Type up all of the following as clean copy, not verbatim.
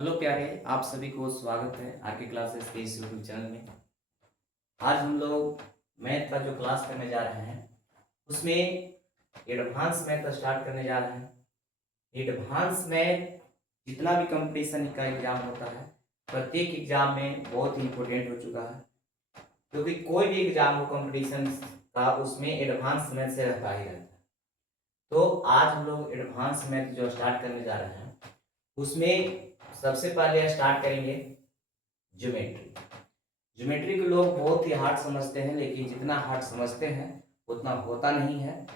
Hello प्यारे, आप सभी को स्वागत है आर के क्लासेस के इस यूट्यूब चैनल में। आज हम लोग मैथ का जो क्लास करने जा रहे हैं उसमें एडवांस मैथ स्टार्ट करने जा रहे हैं। एडवांस मैथ जितना भी कंपटीशन का एग्जाम होता है, प्रत्येक एग्जाम में बहुत ही इम्पोर्टेंट हो चुका है, क्योंकि कोई भी एग्जाम हो कंपटीशन का उसमें एडवांस मैथ से रहता ही रहता है। तो आज हम लोग एडवांस मैथ जो स्टार्ट करने जा रहे हैं उसमें सबसे पहले स्टार्ट करेंगे ज्योमेट्री। ज्योमेट्री को लोग बहुत ही हार्ड समझते हैं, लेकिन जितना हार्ड समझते हैं उतना होता नहीं है।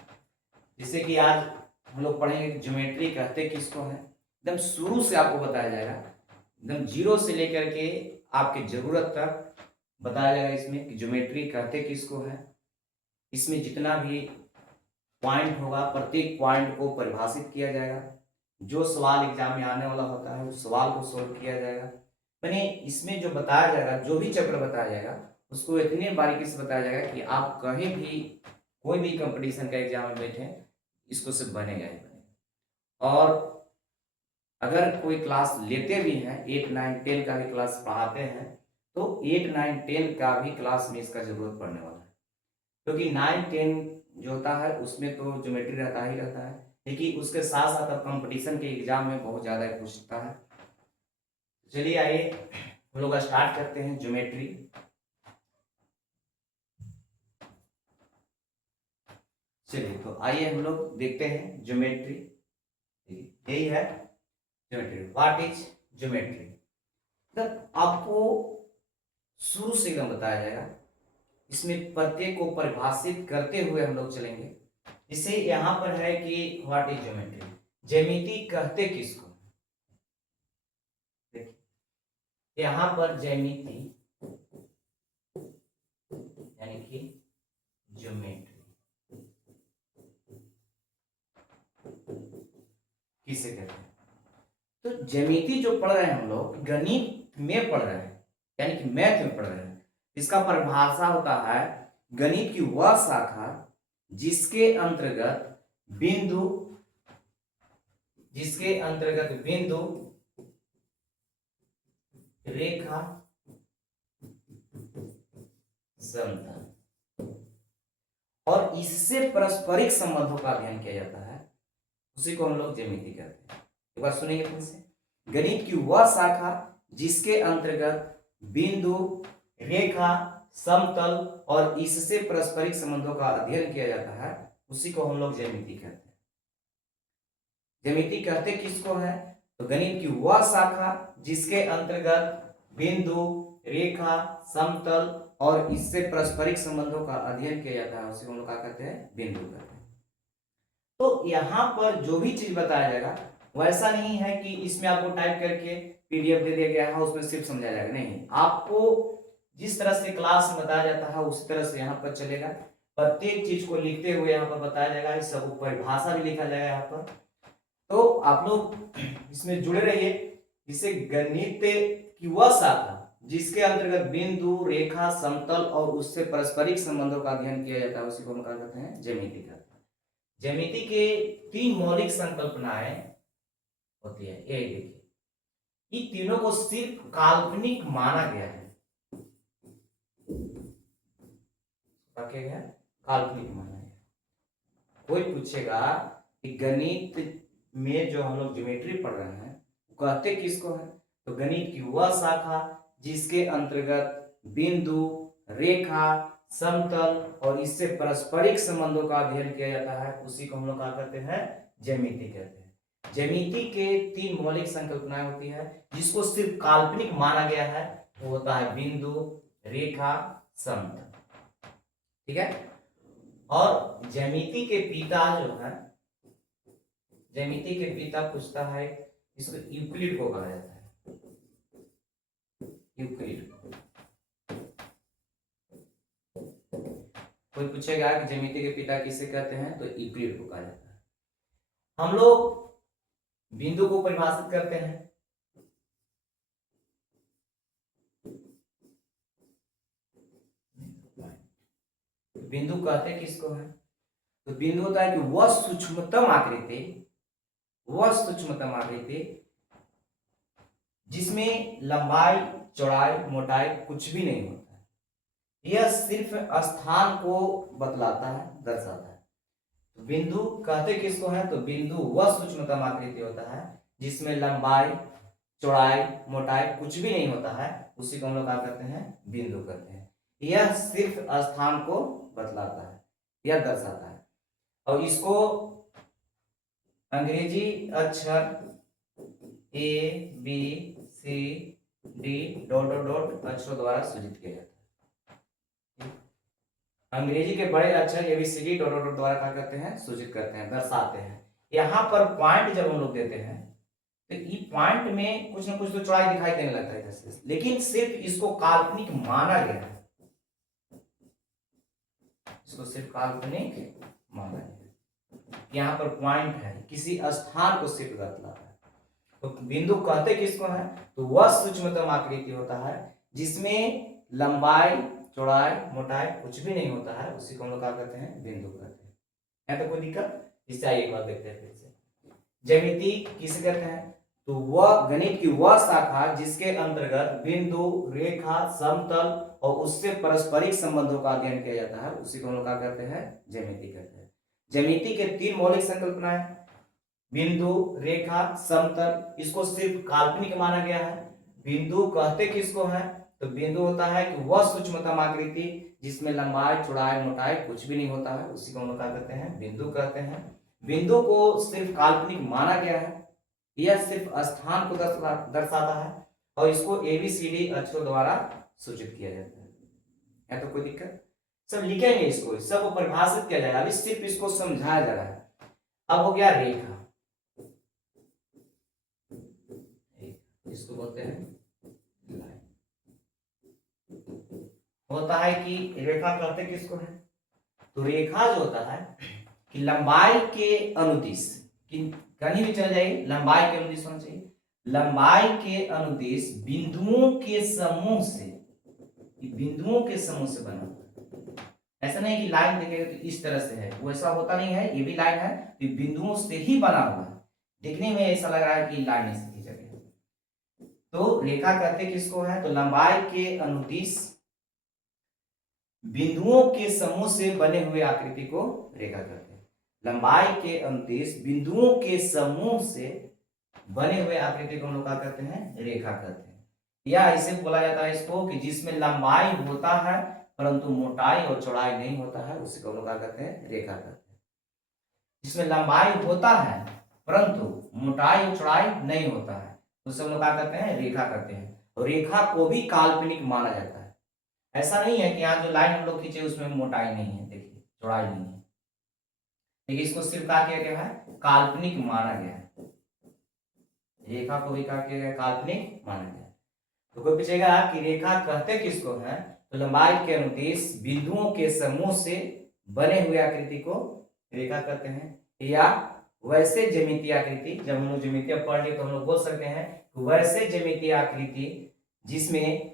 जैसे कि आज हम लोग पढ़ेंगे कि ज्योमेट्री कहते किसको है। एकदम शुरू से आपको बताया जाएगा, एकदम जीरो से लेकर के आपकी जरूरत तक बताया जाएगा इसमें कि ज्योमेट्री कहते किसको है। इसमें जितना भी पॉइंट होगा प्रत्येक पॉइंट को परिभाषित किया जाएगा। जो सवाल एग्जाम में आने वाला होता है उस सवाल को सोल्व किया जाएगा। यानी इसमें जो बताया जाएगा, जो भी चैप्टर बताया जाएगा उसको इतने बारीकी से बताया जाएगा कि आप कहीं भी कोई भी कंपटीशन का एग्जाम में बैठे इसको सिर्फ बनेगा ही बनेगा। और अगर कोई क्लास लेते भी हैं, 8, 9, 10 का भी क्लास पढ़ाते हैं, तो 8, 9, 10 का भी क्लास में इसका जरूरत पड़ने वाला है, क्योंकि 9, 10 जो होता है उसमें तो ज्योमेट्री रहता ही रहता है, लेकिन उसके साथ साथ अब कंपटीशन के एग्जाम में बहुत ज़्यादा पूछता है। चलिए आइए हम लोग स्टार्ट करते हैं ज्योमेट्री। चलिए तो आइए हम लोग देखते हैं ज्योमेट्री। यही है ज्योमेट्री। What is geometry? मतलब आपको शुरू से एकदम बताया जाएगा, इसमें प्रत्येक को परिभाषित करते हुए हम लोग चलेंगे। इसे यहां पर है कि व्हाट इज ज्योमेट्री, ज्यामिति कहते किसको। देखिए यहां पर ज्यामिति यानी कि ज्योमेट्री किसे कहते हैं। तो ज्यामिति जो पढ़ रहे हैं हम लोग गणित में पढ़ रहे हैं, यानी कि मैथ में पढ़ रहे हैं। इसका परिभाषा होता है गणित की वह शाखा बिंदु जिसके अंतर्गत बिंदु, रेखा, समतल और इससे पारस्परिक संबंधों का अध्ययन किया जाता है, उसी को हम लोग ज्यामिति कहते हैं। एक बार सुनेंगे फिर से। गणित की वह शाखा जिसके अंतर्गत बिंदु, रेखा, समतल और इससे पारस्परिक संबंधों का अध्ययन किया जाता है, उसी को हम लोग ज्यामिति कहते हैं। ज्यामिति कहते किसको है? तो गणित की वह शाखा जिसके अंतर्गत बिंदु, रेखा, समतल और इससे पारस्परिक संबंधों का अध्ययन किया जाता है, उसी को हम लोग क्या कहते हैं? बिंदु कहते हैं। तो यहां पर जो भी चीज बताया जाएगा वैसा नहीं है कि इसमें आपको टाइप करके पीडीएफ दे दिया गया है उसमें सिर्फ समझाया जाएगा, नहीं। आपको जिस तरह से क्लास में बताया जाता है उसी तरह से यहाँ पर चलेगा। प्रत्येक चीज को लिखते हुए यहाँ पर बताया जाएगा, इस सब परिभाषा भी लिखा जाएगा यहाँ पर। तो आप लोग इसमें जुड़े रहिए। जिसे गणित की वह शाखा जिसके अंतर्गत बिंदु, रेखा, समतल और उससे पारस्परिक संबंधों का अध्ययन किया जाता है, उसी को हम क्या कहते हैं? ज्यामिति कहते हैं। ज्यामिति के 3 मौलिक संकल्पनाएं होती है। ये देखिए, इन तीनों को सिर्फ काल्पनिक माना गया है। क्या गया? काल्पनिक माना गया। कोई पूछेगा कि गणित में जो हम लोग ज्योमेट्री पढ़ रहे हैं कहते किसको है? तो गणित की वह शाखा जिसके अंतर्गत बिंदु, रेखा, समतल और इससे पारस्परिक संबंधों का अध्ययन किया जाता है, उसी को हम लोग क्या कहते हैं? ज्यामिति कहते हैं। ज्यामिति के 3 मौलिक संकल्पनाएं होती है। जिसको सिर्फ काल्पनिक माना गया है वो होता है बिंदु, रेखा, समतल। ठीक है। और ज्यामिति के पिता जो है, ज्यामिति के पिता पूछता है, इसको यूक्लिड को कहा जाता है। यूक्लिड। कोई पूछेगा कि ज्यामिति के पिता किसे कहते हैं, तो यूक्लिड को कहा जाता है। हम लोग बिंदु को परिभाषित करते हैं। बिंदु कहते किसको है? तो बिंदु होता है कि वह सूक्ष्मतम आकृति जिसमें लंबाई, चौड़ाई, मोटाई कुछ भी नहीं होता है। यह सिर्फ स्थान को बतलाता है, दर्शाता है। तो बिंदु कहते किसको है? तो बिंदु वह सूक्ष्मतम आकृति होता है जिसमें लंबाई, चौड़ाई, मोटाई कुछ भी नहीं होता है, उसी को हम लोग क्या करते हैं? बिंदु कहते हैं। यह सिर्फ स्थान को बतलाता है, यह दर्शाता है। और इसको अंग्रेजी अक्षर A B C D dot dot dot अक्षरों द्वारा सूचित किया जाता है। अंग्रेजी के बड़े अक्षर ABCD डॉट डॉट डॉट द्वारा क्या करते हैं? सूचित करते हैं, दर्शाते हैं। यहाँ पर पॉइंट जब हम लोग देते हैं तो ये पॉइंट में कुछ ना कुछ तो चौड़ाई दिखाई देने लगता है जैसे, लेकिन सिर्फ इसको काल्पनिक माना गया है, इसको सिर्फ काल्पनिक माना गया है। यहाँ पर पॉइंट है, किसी स्थान को सिर्फ बतलाता है। तो बिंदु कहते किसको है? तो वह सूक्ष्मतम आकृति होता है जिसमें लंबाई, चौड़ाई, मोटाई कुछ भी नहीं होता है, उसी को हम लोग क्या कहते हैं? बिंदु कहते हैं। है तो कोई दिक्कत? इससे आइए एक बार देखते हैं फिर से। ज्यामिति किसे कहते हैं? तो वह गणित की वह शाखा जिसके अंतर्गत बिंदु, रेखा, समतल और उससे पारस्परिक संबंधों का अध्ययन किया जाता है, उसी को हम लोग क्या कहते हैं? ज्यामिति कहते हैं। ज्यामिति के 3 मौलिक संकल्पनाएं, बिंदु, रेखा, समतल, इसको सिर्फ काल्पनिक माना गया है। बिंदु कहते किसको है? तो बिंदु होता है कि वह सूक्ष्मतम आकृति जिसमें लंबाई, चौड़ाई, मोटाई कुछ भी नहीं होता है, उसी को हम लोग क्या कहते हैं? बिंदु कहते हैं। बिंदु को सिर्फ काल्पनिक माना गया है, यह सिर्फ स्थान को दर्शाता है और इसको ABCD अक्षरों द्वारा सूचित किया जाता है। तो कोई दिक्कत? सब लिखेंगे, इसको सब परिभाषित किया जाएगा, अभी सिर्फ इसको समझाया जा रहा है। अब हो गया रेखा, इसको बोलते हैं लाइन। होता है कि रेखा कहते किसको है? तो रेखा जो होता है कि लंबाई के अनुदिश, कहीं भी चल जाइए, लंबाई के अनुदिश होना चाहिए। लंबाई के अनुदिश बिंदुओं के समूह से, बिंदुओं के समूह से बना हुआ। ऐसा नहीं कि लाइन देखेगा तो इस तरह से है, वो ऐसा होता नहीं है। ये भी लाइन है तो बिंदुओं से ही बना हुआ है, देखने में ऐसा लग रहा है कि लाइन ऐसी खींचा गया। तो रेखा कहते किसको है? तो लंबाई के अनुदिश बिंदुओं के समूह से बने हुए आकृति को रेखा कहते हैं। लंबाई के अनुदिश बिंदुओं के समूह से बने हुए आकृति को हम लोग क्या कहते हैं? रेखा कहते हैं। या इसे बोला जाता है इसको कि जिसमें लंबाई होता है परंतु मोटाई और चौड़ाई नहीं होता है, उसी को हम लोग क्या कहते हैं? रेखा कहते हैं। जिसमें लंबाई होता है परंतु मोटाई और चौड़ाई नहीं होता है, उसे हम लोग क्या कहते हैं? रेखा कहते हैं। और रेखा को भी काल्पनिक माना जाता है। ऐसा नहीं है कि यहाँ जो लाइन हम लोग खींचे उसमें मोटाई नहीं है, देखिए चौड़ाई नहीं है, देखिए इसको सिर्फ क्या किया गया है? काल्पनिक माना गया है। रेखा को भी क्या किया गया? काल्पनिक माना गया। तो कोई पूछेगा कि रेखा कहते किसको है? तो लंबाई के अनुदिश बिंदुओं के समूह से बने हुए आकृति को रेखा कहते हैं। या वैसे ज्यामितीय आकृति, जब हम लोग ज्यामितीय पढ़ लिए तो हम लोग बोल सकते हैं वैसे ज्यामितीय आकृति जिसमें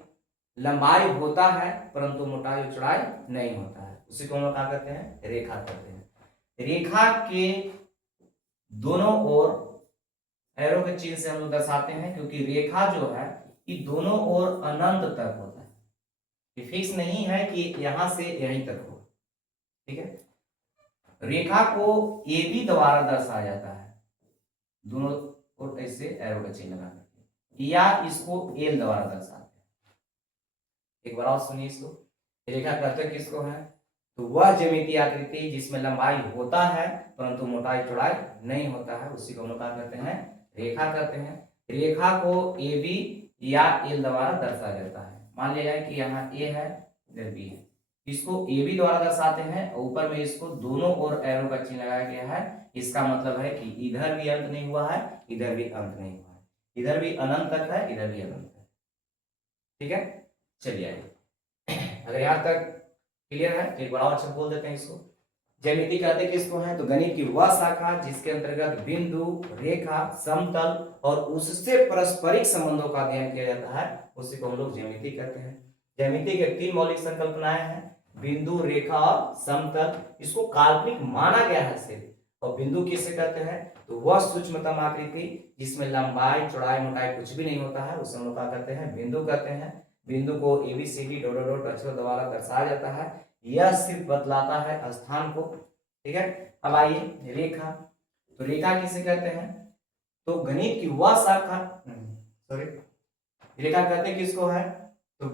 लंबाई होता है परंतु मोटाई और चौड़ाई नहीं होता है, उसी को हम लोग क्या कहते हैं? रेखा कहते हैं। रेखा के दोनों ओर एरो के चिन्ह से हम लोग दर्शाते हैं, क्योंकि रेखा जो है ये दोनों ओर अनंत तक होता है, ये फिक्स नहीं है कि यहां से यहीं तक हो। ठीक है, रेखा को AB द्वारा दर्शाया जाता है, दोनों ओर ऐसे एरो का चिन्ह लगा करके, या इसको L द्वारा दर्शाते हैं। एक बार और सुनिए इसको। रेखा कहते किसको है? तो वह ज्यामितीय आकृति जिसमें लंबाई होता है परंतु मोटाई चौड़ाई नहीं होता है, उसी को हम लोग क्या कहते हैं? रेखा कहते हैं। रेखा को AB या L द्वारा दर्शाया जाता है। मान लिया जाए कि यहाँ A है, इधर B है, इसको AB द्वारा दर्शाते हैं और ऊपर में इसको दोनों ओर एरो का चिन्ह लगाया गया है। इसका मतलब है कि इधर भी अंत नहीं हुआ है, इधर भी अंत नहीं हुआ है, इधर भी अनंत तक है, इधर भी अनंत है। ठीक है, चलिए आइए। अगर यहाँ तक क्लियर है तो एक बड़ा अच्छा बोल देते हैं इसको। ज्यामिति कहते किसको है? तो गणित की वह शाखा जिसके अंतर्गत बिंदु, रेखा, समतल और उससे पारस्परिक संबंधों का अध्ययन किया जाता है, उसी को हम लोग ज्यामिति कहते हैं। ज्यामिति के 3 मौलिक संकल्पनाएं हैं, बिंदु, रेखा और समतल। इसको काल्पनिक माना गया है सिर्फ, और बिंदु किसे कहते हैं, तो वह सूक्ष्मतम आकृति जिसमें लंबाई चौड़ाई मोटाई कुछ भी नहीं होता है उसे हम लोग क्या कहते हैं, बिंदु कहते हैं। बिंदु को ABCD डॉट डॉट अक्षरों द्वारा दर्शाया जाता है, यह सिर्फ बतलाता है स्थान को। ठीक है, अब आइए रेखा। तो रेखा किसे कहते हैं, तो गणित की वह शाखा, सॉरी, रेखा कहते हैं किसको है, तो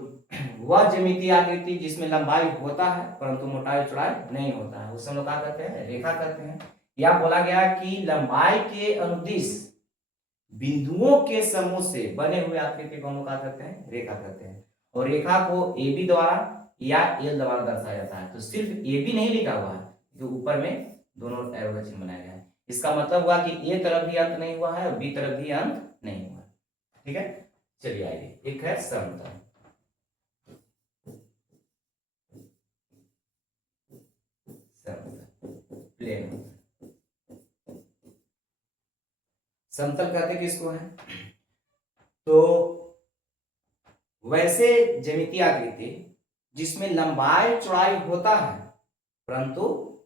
वह ज्यामितीय आकृति जिसमें लंबाई होता है परंतु मोटाई चौड़ाई नहीं होता है उसे हम लोग क्या कहते हैं, रेखा कहते हैं। यह बोला गया कि लंबाई के अनुदिश बिंदुओं के समूह से बने हुए आकृति को हम लोग क्या कहते हैं, रेखा कहते हैं। और रेखा को AB द्वारा या L द्वारा दर्शाया जाता है। तो सिर्फ AB नहीं लिखा हुआ है, जो ऊपर में दोनों एरो का चिन्ह बनाया गया है। इसका मतलब हुआ कि A तरफ भी अंत नहीं हुआ है और B तरफ भी अंत नहीं हुआ। ठीक है, चलिए आइए, एक है समतल। प्लेन, समतल कहते किसको है, तो वैसे ज्यामितीय आकृति जिसमें लंबाई चौड़ाई होता है परंतु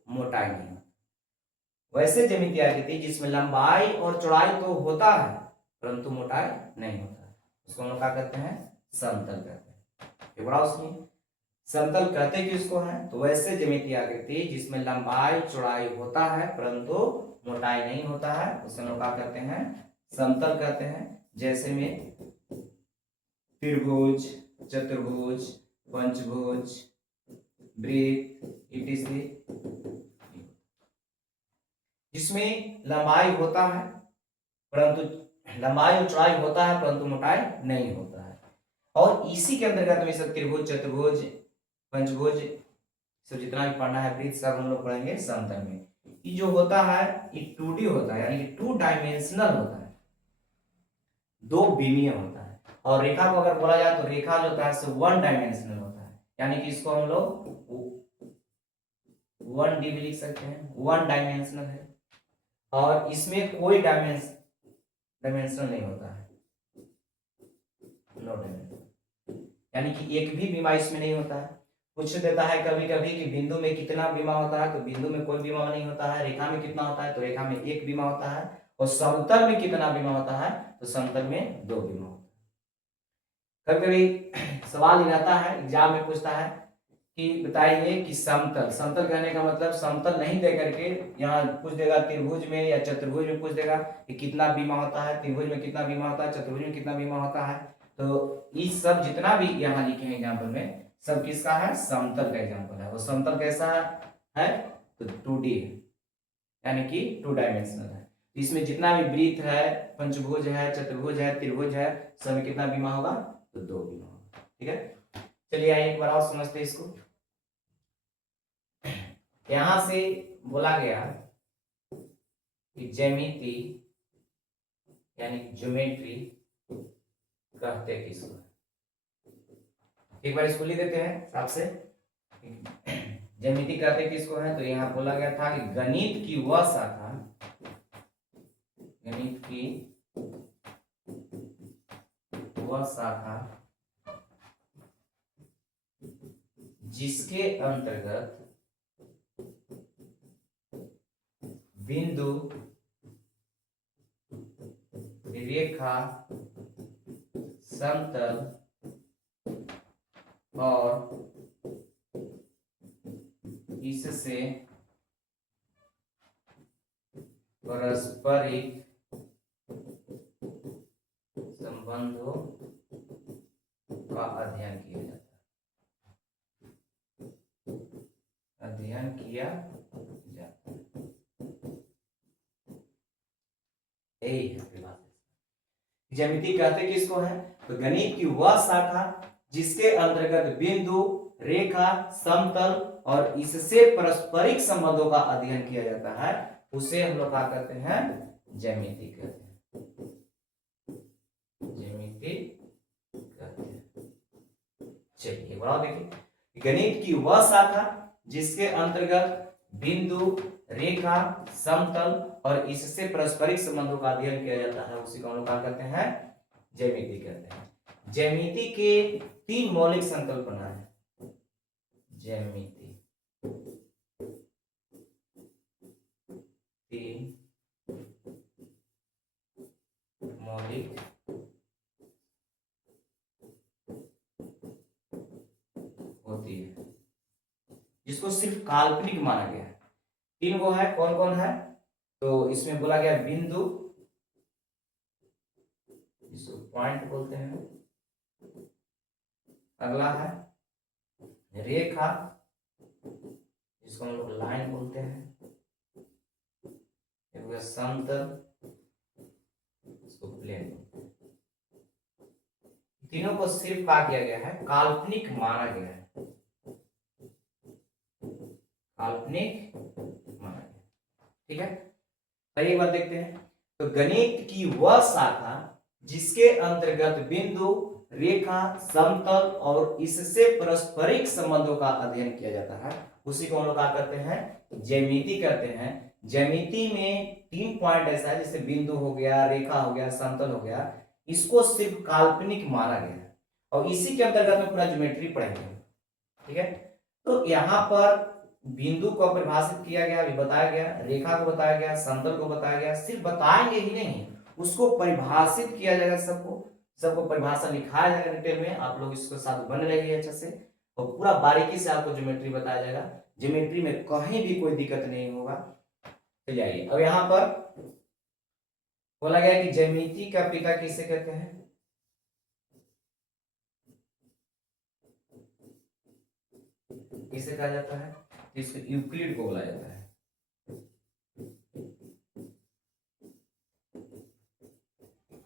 मोटाई नहीं होता। वैसे ज्यामितीय आकृति जिसमें लंबाई और चौड़ाई तो होता है परंतु मोटाई नहीं होता, उसको हम लोग क्या कहते हैं, समतल कहते हैं। एक बार सुनिए, समतल कहते किसको है, तो वैसे ज्यामितीय आकृति जिसमें लंबाई चौड़ाई होता है परंतु मोटाई नहीं होता है उसे हम लोग क्या कहते हैं, समतल कहते हैं। जैसे में त्रिभुज, चतुर्भुज, पंचभुज, वृत्त इत्यादि, जिसमें लंबाई होता है परंतु लंबाई और चौड़ाई होता है परंतु मोटाई नहीं होता है। और इसी के अंतर्गत में सब त्रिभुज, चतुर्भुज, पंचभुज, सब जितना भी पढ़ना है वृत्त सब हम लोग पढ़ेंगे समतल में। ये जो होता है ये 2D होता है, यानी कि 2 डायमेंशनल होता है, 2 विमीय होता है। और रेखा को अगर बोला जाए तो रेखा जो होता है सो 1 डायमेंशनल होता है, यानी कि इसको हम लोग 1D भी लिख सकते हैं, 1 डायमेंशनल है। और इसमें कोई डायमेंशनल नहीं होता है, नो डायमेंशनल, यानी कि एक भी बीमा इसमें नहीं होता है। पूछ देता है कभी कभी कि बिंदु में कितना बीमा होता है, तो बिंदु में कोई बीमा नहीं होता है। रेखा में कितना होता है, तो रेखा में 1 बीमा होता है। और समतल में कितना बीमा होता है, तो समतल में 2 बीमा होता है। कभी कभी सवाल ये आता है, एग्जाम में पूछता है कि बताइए कि समतल, समतल कहने का मतलब समतल नहीं दे करके यहाँ पूछ देगा त्रिभुज में या चतुर्भुज में पूछ देगा कि कितना बीमा होता है, त्रिभुज में कितना बीमा होता है, चतुर्भुज में कितना बीमा होता है। तो ये सब जितना भी यहाँ लिखे हैं एग्जाम्पल में सब किसका है, समतल का एग्जाम्पल है। वो समतल कैसा है, तो 2D है, यानी कि 2 डायमेंशनल है। तो इसमें जितना भी वृत्त है, पंचभुज है, चतुर्भुज है, त्रिभुज है, सब में कितना बीमा होगा, तो 2 बीमा होगा। ठीक है, चलिए आइए एक बार और समझते हैं इसको। यहां से बोला गया कि ज्यामिति यानी ज्योमेट्री कहते किसको, एक बार इसको लिख देते हैं आपसे। ज्यामिति कहते किसको है, तो यहाँ बोला गया था कि गणित की वह शाखा, गणित की वह शाखा जिसके अंतर्गत बिंदु, रेखा, समतल और इससे पारस्परिक संबंधों का अध्ययन किया जाता है, अध्ययन किया जाता है। यही है ज्यामिति कहते किसको है, तो गणित की वह शाखा जिसके अंतर्गत बिंदु, रेखा, समतल और इससे पारस्परिक संबंधों का अध्ययन किया जाता है उसे हम लोग क्या कहते हैं, ज्यामिति कहते हैं, ज्यामिति कहते हैं। चलिए बड़ा देखिए, गणित की वह शाखा जिसके अंतर्गत बिंदु, रेखा, समतल और इससे पारस्परिक संबंधों का अध्ययन किया जाता है उसी को हम लोग क्या कहते हैं, ज्यामिति कहते हैं। ज्यामिति के 3 मौलिक संकल्पना है, ज्यामिति तीन मौलिक होती है, जिसको सिर्फ काल्पनिक माना गया है। तीन वो है, कौन कौन है? तो इसमें बोला गया बिंदु, जिसको पॉइंट बोलते हैं। अगला है रेखा, जिसको हम लोग लाइन बोलते हैं। एक समतल, इसको प्लेन बोलते हैं। तीनों को सिर्फ क्या किया गया है? काल्पनिक माना गया है, काल्पनिक माना गया। ठीक है, एक बार देखते हैं। तो गणित की वह शाखा जिसके अंतर्गत बिंदु, रेखा, समतल और इससे पारस्परिक संबंधों का अध्ययन किया जाता है, उसी को हम लोग क्या करते हैं? ज्यामिति करते हैं। ज्यामिति में 3 पॉइंट ऐसा है, जैसे बिंदु हो गया, रेखा हो गया, समतल हो गया, इसको सिर्फ काल्पनिक माना गया है और इसी के अंतर्गत में पूरा ज्योमेट्री पढ़ेंगे। ठीक है, तो यहाँ पर बिंदु को परिभाषित किया गया, अभी बताया गया, रेखा को बताया गया, समतल को बताया गया। सिर्फ बताएंगे ही नहीं, उसको परिभाषित किया जाएगा, सबको परिभाषा लिखाया जाएगा डिटेल में। आप लोग इसके साथ बन रहिए अच्छे से, और पूरा बारीकी से आपको ज्योमेट्री बताया जाएगा। ज्योमेट्री में कहीं भी कोई दिक्कत नहीं होगा। चलिए आइए, अब यहाँ पर बोला गया कि ज्यामिति का पिता किसे कहते हैं? किसे कहा जाता है? इसको यूक्लिड को बोला जाता है।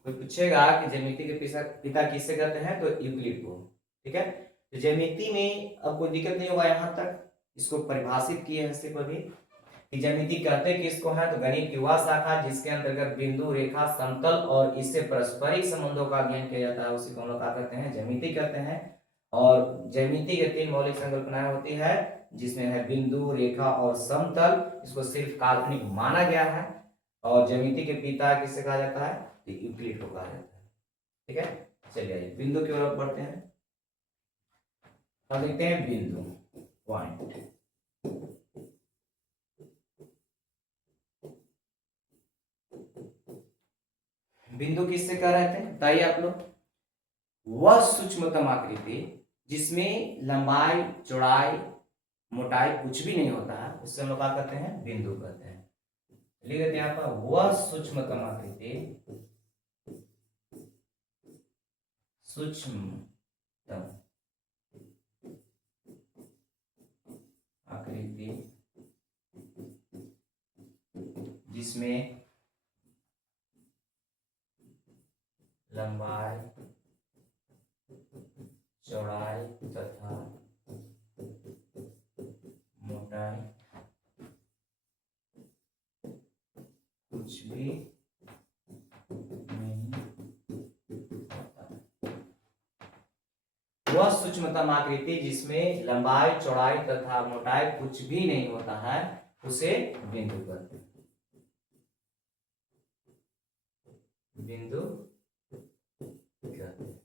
कोई पूछेगा कि ज्यामिति के पिता किसे कहते हैं, तो यूक्लिड को। ठीक है, तो ज्यामिति में अब कोई दिक्कत नहीं होगा। यहाँ तक इसको परिभाषित किए हैं सिर्फ अभी कि ज्यामिति कहते किसको है, तो गणित की वह शाखा जिसके अंतर्गत बिंदु, रेखा, समतल और इससे पारस्परिक संबंधों का अध्ययन किया जाता है, उसी को हम लोग क्या कहते हैं? ज्यामिति कहते हैं। और ज्यामिति के 3 मौलिक संकल्पनाएं होती है, जिसमें है बिंदु, रेखा और समतल। इसको सिर्फ काल्पनिक माना गया है। और ज्यामिति के पिता किसे कहा जाता है? यूक्लिड को कहा जाता है। ठीक है, चलिए बिंदु की ओर बढ़ते हैं। अब देखते हैं बिंदु, पॉइंट। बिंदु किससे कह रहे थे, बताइए आप लोग? वह सूक्ष्मतम आकृति जिसमें लंबाई, चौड़ाई, मोटाई कुछ भी नहीं होता है, उससे हम लोग क्या कहते हैं? बिंदु कहते हैं। लिख देते हैं यहाँ पर, वह सूक्ष्मतम आकृति, सूक्ष्मतम आकृति जिसमें लंबाई, चौड़ाई तथा मोटाई कुछ भी नहीं होता। वह सूक्ष्मतम आकृति जिसमें लंबाई, चौड़ाई तथा मोटाई कुछ भी नहीं होता है, उसे बिंदु कहते हैं। बिंदु कहते हैं।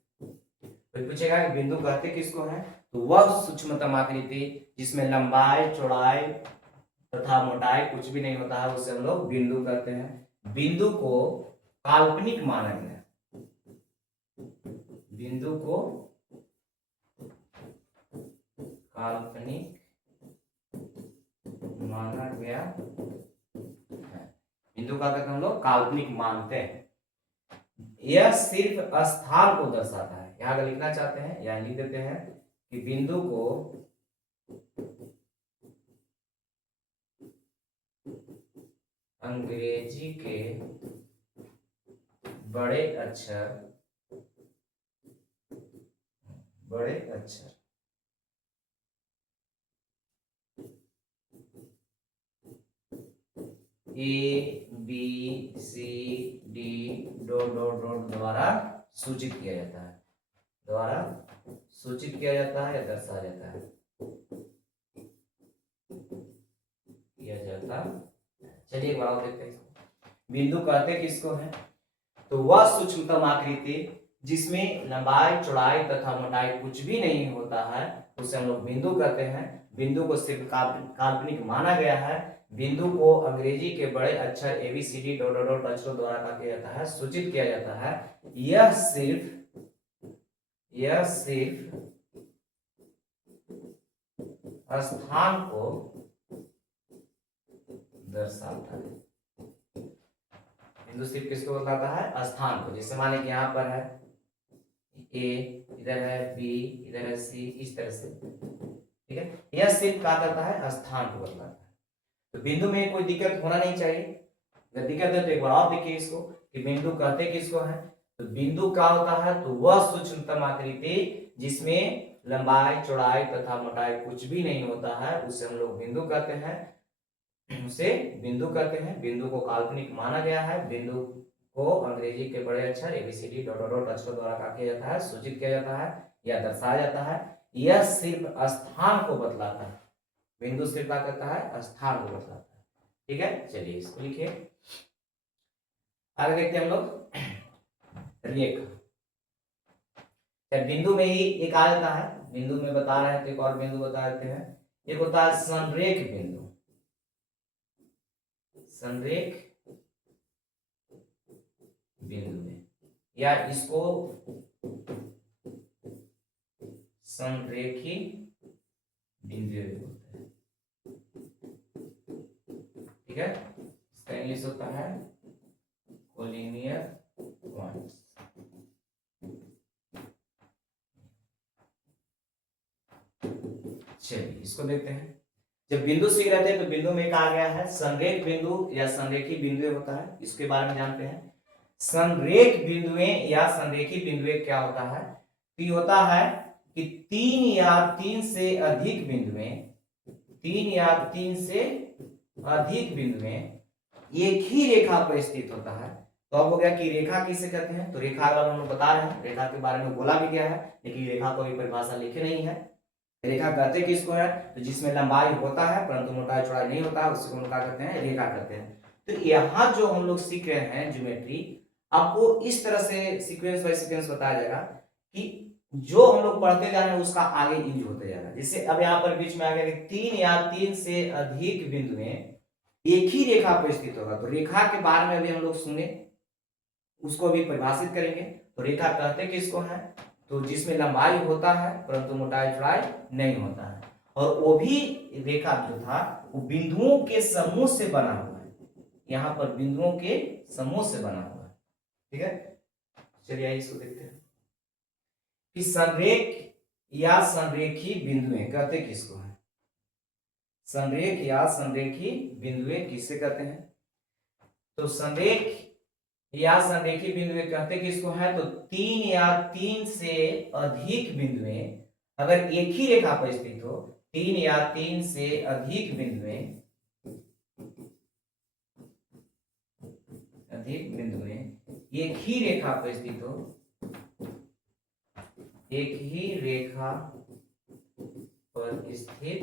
तो पूछेगा कि बिंदु कहते किसको है, तो वह सूक्ष्मतम आकृति जिसमें लंबाई, चौड़ाई तथा मोटाई कुछ भी नहीं होता है, उसे हम लोग बिंदु कहते हैं। बिंदु को काल्पनिक माना गया, बिंदु को काल्पनिक माना गया है। बिंदु का कहते हम लोग काल्पनिक मानते हैं। यह सिर्फ स्थान को दर्शाता है। यहां अगर लिखना चाहते हैं, यहां लिख देते हैं कि बिंदु को अंग्रेजी के बड़े अक्षर ABCD डॉट डॉट डॉट द्वारा सूचित किया जाता है, द्वारा सूचित किया जाता है या दर्शाया जाता है, किया जाता है। चलिए एक बार और देखते हैं। बिंदु कहते किसको है, तो वह सूक्ष्मतम आकृति जिसमें लंबाई, चौड़ाई तथा मोटाई कुछ भी नहीं होता है, उसे हम लोग बिंदु कहते हैं। बिंदु को सिर्फ काल्पनिक माना गया है। बिंदु को अंग्रेजी के बड़े अक्षर ABCD डॉट डॉट डॉट अक्षरों द्वारा क्या किया जाता है, सूचित किया जाता है। यह सिर्फ स्थान को दर्शाता है। बिंदु सिर्फ किसको बताता है, स्थान को। जैसे माने कि यहाँ पर है A, इधर है B, इधर है C, इस तरह से, ठीक है। यह सिर्फ क्या करता है, स्थान को बताता है। तो बिंदु में कोई दिक्कत होना नहीं चाहिए। अगर दिक्कत है तो एक बार और देखिए इसको कि बिंदु कहते किसको है। तो बिंदु क्या होता है, तो वह सूक्ष्मतम आकृति जिसमें लंबाई, चौड़ाई तथा मोटाई कुछ भी नहीं होता है, उसे हम लोग बिंदु कहते हैं। उसे बिंदु कहते हैं। बिंदु को काल्पनिक माना गया है। बिंदु को अंग्रेजी के बड़े अक्षर ABCD डॉट डॉट अक्षरों द्वारा क्या किया जाता है, सूचित किया जाता है या दर्शाया जाता है। यह सिर्फ स्थान को बतलाता है। बिंदु सिर्फ क्या करता है, स्थान को बतलाता है, ठीक है। चलिए इसको लिखिए, आगे देखते हैं हम लोग। रेखा, बिंदु में ही एक आ जाता है। बिंदु में बता रहे हैं तो एक और बिंदु बता देते हैं। एक होता है संरेख बिंदु। संरेख बिंदु में, या इसको संरेखी बिंदु बोलते हैं, ठीक है। इसका इंग्लिश होता है कोलिनियर पॉइंट्स। चलिए इसको देखते हैं। जब बिंदु सीख रहते हैं तो बिंदु में एक आ गया है संरेख बिंदु या संरेखी बिंदु होता है। इसके बारे में जानते हैं। संरेख बिंदुएं या संरेखी बिंदुएं क्या होता है, तो ये होता है कि 3 या 3 से अधिक बिंदुएं, 3 या 3 से अधिक बिंदुएं एक ही रेखा पर स्थित होता है। तो अब हो गया कि रेखा किसे कहते हैं, तो रेखा अगर हम लोग बता रहे हैं, रेखा के बारे में बोला भी गया है, लेकिन रेखा को भी परिभाषा लिखे नहीं है। रेखा कहते किसको है, तो जिसमें लंबाई होता है परंतु मोटाई चौड़ाई नहीं होता है, उसको हम क्या कहते हैं, रेखा कहते हैं। तो यहाँ जो हम लोग सीख रहे हैं ज्योमेट्री, आपको इस तरह से सीक्वेंस बाय सीक्वेंस बताया जाएगा कि जो हम लोग पढ़ते जा रहे हैं उसका आगे यूज होते जाएगा। जैसे अब यहाँ पर बीच में आ गया कि 3 या 3 से अधिक बिंदुएं एक ही रेखा पर स्थित होगा। तो रेखा के बारे में भी हम लोग सुने, उसको भी परिभाषित करेंगे। तो रेखा कहते किसको है, तो जिसमें लंबाई होता है परंतु मोटाई चौड़ाई नहीं होता है, और वो भी रेखा जो था वो बिंदुओं के समूह से बना हुआ है। यहाँ पर बिंदुओं के समूह से बना हुआ है, ठीक है। चलिए आइए इसको देखते हैं कि संरेख या संरेखी बिंदुएं कहते किसको है। संरेख या संरेखी बिंदुएं किससे कहते हैं, तो संरेख या संरेखी बिंदुएं कहते किसको है, तो 3 या 3 से अधिक बिंदुएं अगर एक ही रेखा पर स्थित हो, 3 या 3 से अधिक बिंदुएं एक ही रेखा पर स्थित हो, एक ही रेखा पर स्थित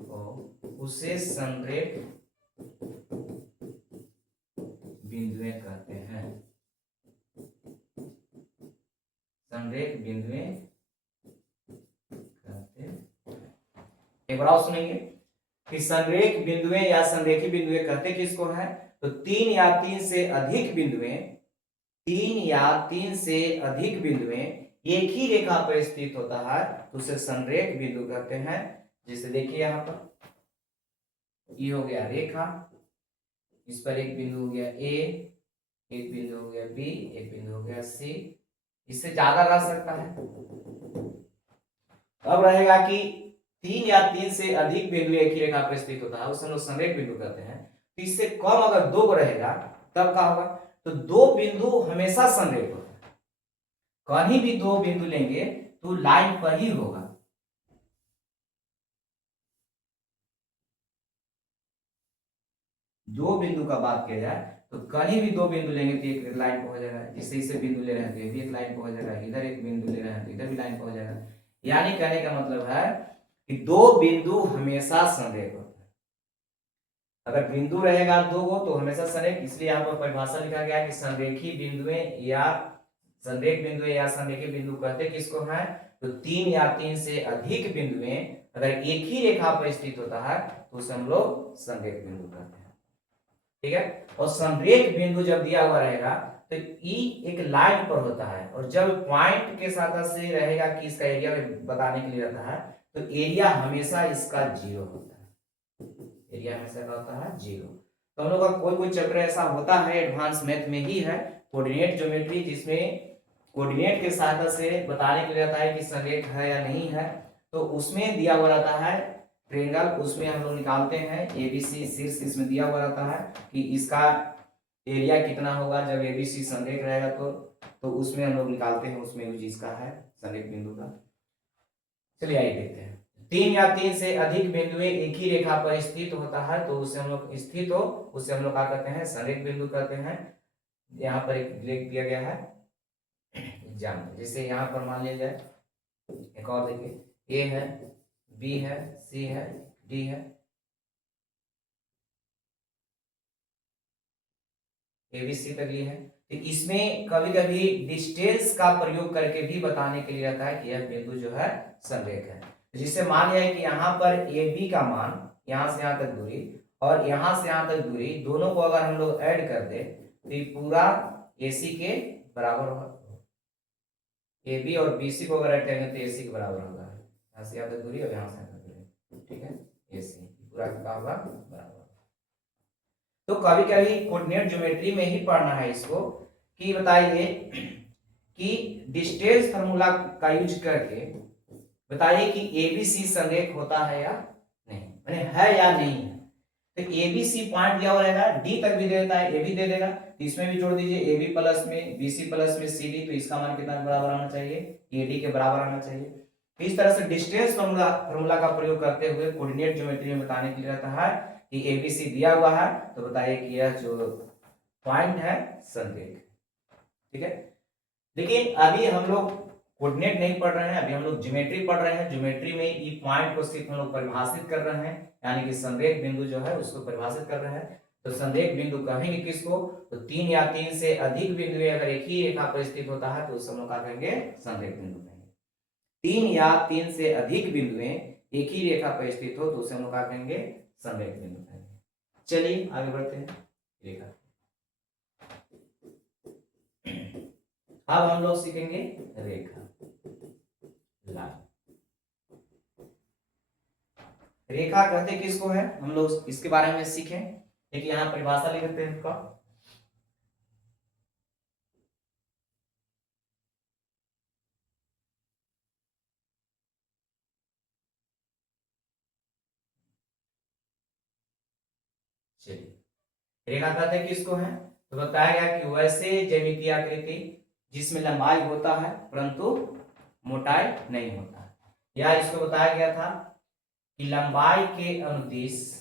हो, उसे संरेख बिंदुएं कहते हैं। संरेख बिंदुएं कहते हैं। एक बार और सुनेंगे कि संरेख बिंदुएं या संरेखी बिंदुएं कहते किसको है, तो 3 या 3 से अधिक बिंदुएं, 3 या 3 से अधिक बिंदुएं एक ही रेखा पर स्थित होता है तो उसे संरेख बिंदु कहते हैं। जैसे देखिए यहाँ पर ये हो गया रेखा, इस पर एक बिंदु हो गया A, एक बिंदु हो गया B, एक बिंदु हो गया C, इससे ज्यादा रह सकता है। अब रहेगा कि 3 या 3 से अधिक बिंदु एक ही रेखा पर स्थित होता है, उसे हम लोग संरेख बिंदु कहते हैं। तो इससे कम अगर 2 रहेगा तब क्या होगा, तो 2 बिंदु हमेशा संरेख होता है। कहीं भी 2 बिंदु लेंगे तो लाइन पर ही होगा। दो बिंदु का बात किया जाए तो कहीं भी 2 बिंदु लेंगे तो एक लाइन पर हो जाएगा। जिससे इसे बिंदु ले रहे हैं तो ये भी एक लाइन पर हो जाएगा, इधर एक बिंदु ले रहे हैं तो इधर भी लाइन पर हो जाएगा। यानी कहने का मतलब है कि 2 बिंदु हमेशा संरेख होता है। अगर बिंदु रहेगा 2 गो तो हमेशा संरेख, इसलिए यहाँ पर परिभाषा लिखा गया है कि संरेखी बिंदुएं या संरेख बिंदु या संरेखी बिंदु कहते किसको है? तो 3 या 3 से अधिक बिंदुएं अगर एक ही रेखा पर स्थित होता है तो उसे हम लोग संरेख बिंदु कहते हैं। ठीक है, और संरेख बिंदु जब दिया हुआ रहेगा तो ई एक लाइन पर होता है, और जब पॉइंट के साथ से रहेगा कि इसका एरिया बताने के लिए रहता है तो एरिया हमेशा इसका 0 होता है। एरिया हमेशा क्या होता है? 0। तो हम लोग का कोई चैप्टर ऐसा होता है एडवांस मैथ में ही है, कोऑर्डिनेट ज्योमेट्री, जिसमें कोऑर्डिनेट के सहायता से बताने के लिए रहता है कि संरेख है या नहीं है। तो उसमें दिया हुआ रहता है ट्रेंगल, उसमें हम लोग निकालते हैं एबीसी शीर्ष इसमें दिया हुआ रहता है कि इसका एरिया कितना होगा जब एबीसी संरेख रहेगा तो उसमें हम लोग निकालते हैं, उसमें उस चीज का है संरेख बिंदु का। चलिए आइए देखते हैं। 3 या 3 से अधिक बिंदुएं एक ही रेखा पर स्थित होता है तो उसे हम लोग स्थित हो उसे हम लोग क्या कहते हैं? संरेख बिंदु कहते हैं। यहाँ पर एक लिख दिया गया है एग्जाम, जैसे यहाँ पर मान लिया जाए, एक और देखिए, ए है, बी है, सी है, डी है, एबीसी तक ये है। तो इसमें कभी कभी डिस्टेंस का प्रयोग करके भी बताने के लिए रहता है कि यह बिंदु जो है संरेख है। जिससे मान लिया कि यहाँ पर ए बी का मान, यहाँ से यहाँ तक दूरी और यहाँ से यहाँ तक दूरी, दोनों को अगर हम लोग ऐड कर दे तो ये पूरा AC के बराबर होगा। ए बी और BC को अगर ऐड करेंगे तो AC के बराबर होगा। यहाँ से यहाँ तक दूरी और यहाँ से यहाँ तक दूरी, ठीक है, AC पूरा क्या होगा? बराबर। तो कभी कभी कोऑर्डिनेट ज्योमेट्री में ही पढ़ना है इसको कि बताइए कि डिस्टेंस फार्मूला का यूज करके बताइए कि ABC संरेख होता है या नहीं, माने है या नहीं है। तो ABC पॉइंट दिया हुआ रहेगा, D तक भी दे देता है, AB दे देगा, तो इसमें भी जोड़ दीजिए AB प्लस में BC प्लस में CD, तो इसका मान कितना बराबर आना चाहिए? AD के बराबर आना चाहिए। इस तरह से डिस्टेंस फार्मूला का प्रयोग करते हुए कोऑर्डिनेट ज्योमेट्री में बताने के लिए रहता है कि ABC दिया हुआ है तो बताइए कि यह जो पॉइंट है संरेख। ठीक है, लेकिन अभी हम लोग कोऑर्डिनेट नहीं पढ़ रहे हैं, अभी हम लोग ज्योमेट्री पढ़ रहे हैं। ज्योमेट्री में ये पॉइंट को सिर्फ हम लोग परिभाषित कर रहे हैं, यानी कि संरेख बिंदु जो है उसको परिभाषित कर रहे हैं। तो संरेख बिंदु कहेंगे किसको? तो 3 या 3 से अधिक बिंदु अगर एक ही रेखा पर स्थित होता है तो उस हम लोग क्या कहेंगे? संरेख बिंदु कहेंगे। 3 या 3 से अधिक बिंदुएं एक ही रेखा पर स्थित हो तो उसे हम लोग क्या कहेंगे? संरेख बिंदु कहेंगे। चलिए आगे बढ़ते हैं। रेखा अब हम लोग सीखेंगे रेखा, लाइन। रेखा कहते किसको है हम लोग इसके बारे में सीखें। एक यहाँ परिभाषा लिख देते हैं इसका। चलिए, रेखा कहते किसको है? तो बताया गया कि वैसे ज्यामितीय आकृति जिसमें लंबाई होता है परंतु मोटाई नहीं होता है, या इसको बताया गया था कि लंबाई के अनुदिश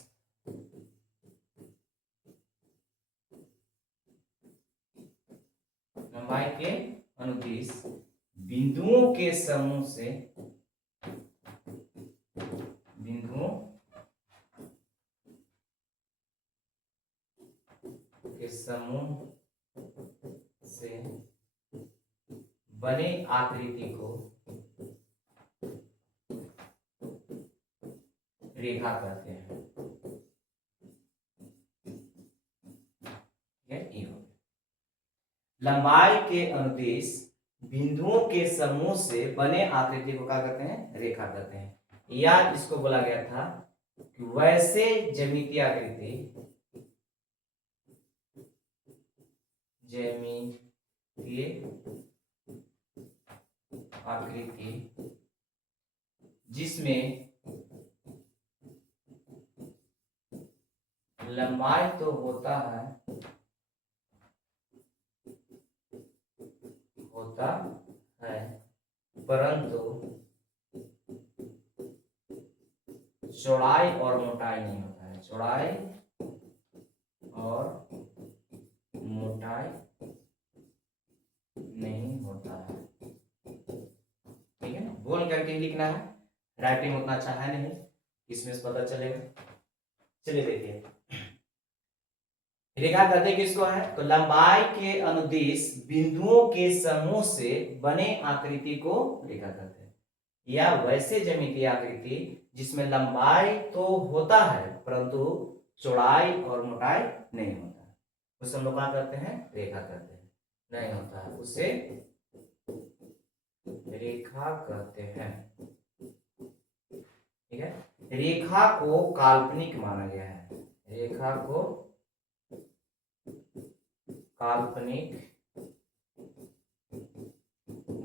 बिंदुओं के समूह से बने आकृति को रेखा कहते हैं। लंबाई के अनुदिश बिंदुओं के समूह से बने आकृति को क्या कहते हैं? रेखा कहते हैं। या इसको बोला गया था कि वैसे ज्यामितीय आकृति जिसमें लंबाई तो होता है परंतु चौड़ाई और मोटाई नहीं होता है। चौड़ाई और मोटाई नहीं होता है। ठीक है ना, बोल करके लिखना है, राइटिंग उतना अच्छा है नहीं, इसमें से पता चलेगा। चलिए देखिए, रेखा कहते किसको है? तो लंबाई के अनुदिश बिंदुओं के समूह से बने आकृति को रेखा कहते हैं, या वैसे ज्यामितीय आकृति जिसमें लंबाई तो होता है परंतु चौड़ाई और मोटाई नहीं होता, उसे हम लोग क्या कहते हैं? रेखा कहते हैं। नहीं होता है उसे रेखा कहते हैं। ठीक है, रेखा को काल्पनिक माना गया है, रेखा को काल्पनिक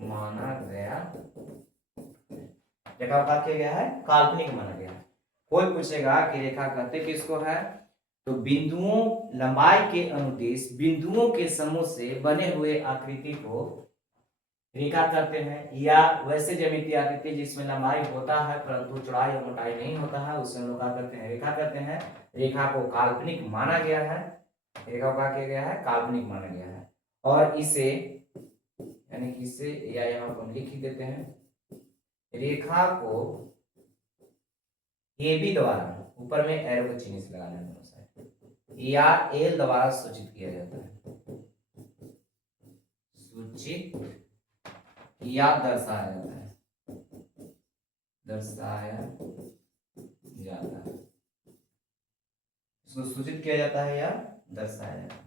माना गया, रेखा का किया गया है, काल्पनिक माना गया है। कोई पूछेगा कि रेखा कहते किसको है? तो बिंदुओं, लंबाई के अनुदिश बिंदुओं के समूह से बने हुए आकृति को रेखा कहते हैं, या वैसे ज्यामितीय आकृति जिसमें लंबाई होता है परंतु चौड़ाई और मोटाई नहीं होता है, उसे हम लोग क्या करते हैं? रेखा कहते हैं। रेखा को काल्पनिक माना गया है, रेखा को क्या किया गया है? काल्पनिक माना गया है। और इसे, यानी कि इसे, या यहाँ पर लिख ही देते हैं, रेखा को ए बी द्वारा, ऊपर में एरो को चिन्ह से लगाना है दोनों साइड, या एल द्वारा सूचित किया जाता है, सूचित या दर्शाया जाता है, दर्शाया जाता है, इसको सूचित किया जाता है या दर्शाया जाता है।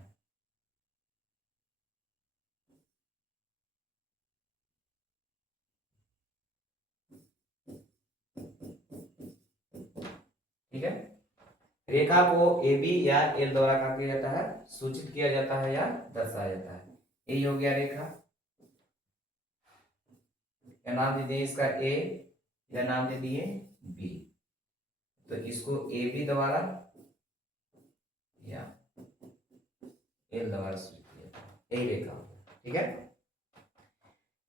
ठीक है, रेखा को ए बी या एल द्वारा क्या किया जाता है? सूचित किया जाता है या दर्शाया जाता है। यही हो गया रेखा, क्या नाम दे दिए इसका? ए, या नाम दे दिए बी, तो इसको ए बी द्वारा या एल द्वारा सूचित किया जाता है, यही रेखा। ठीक है,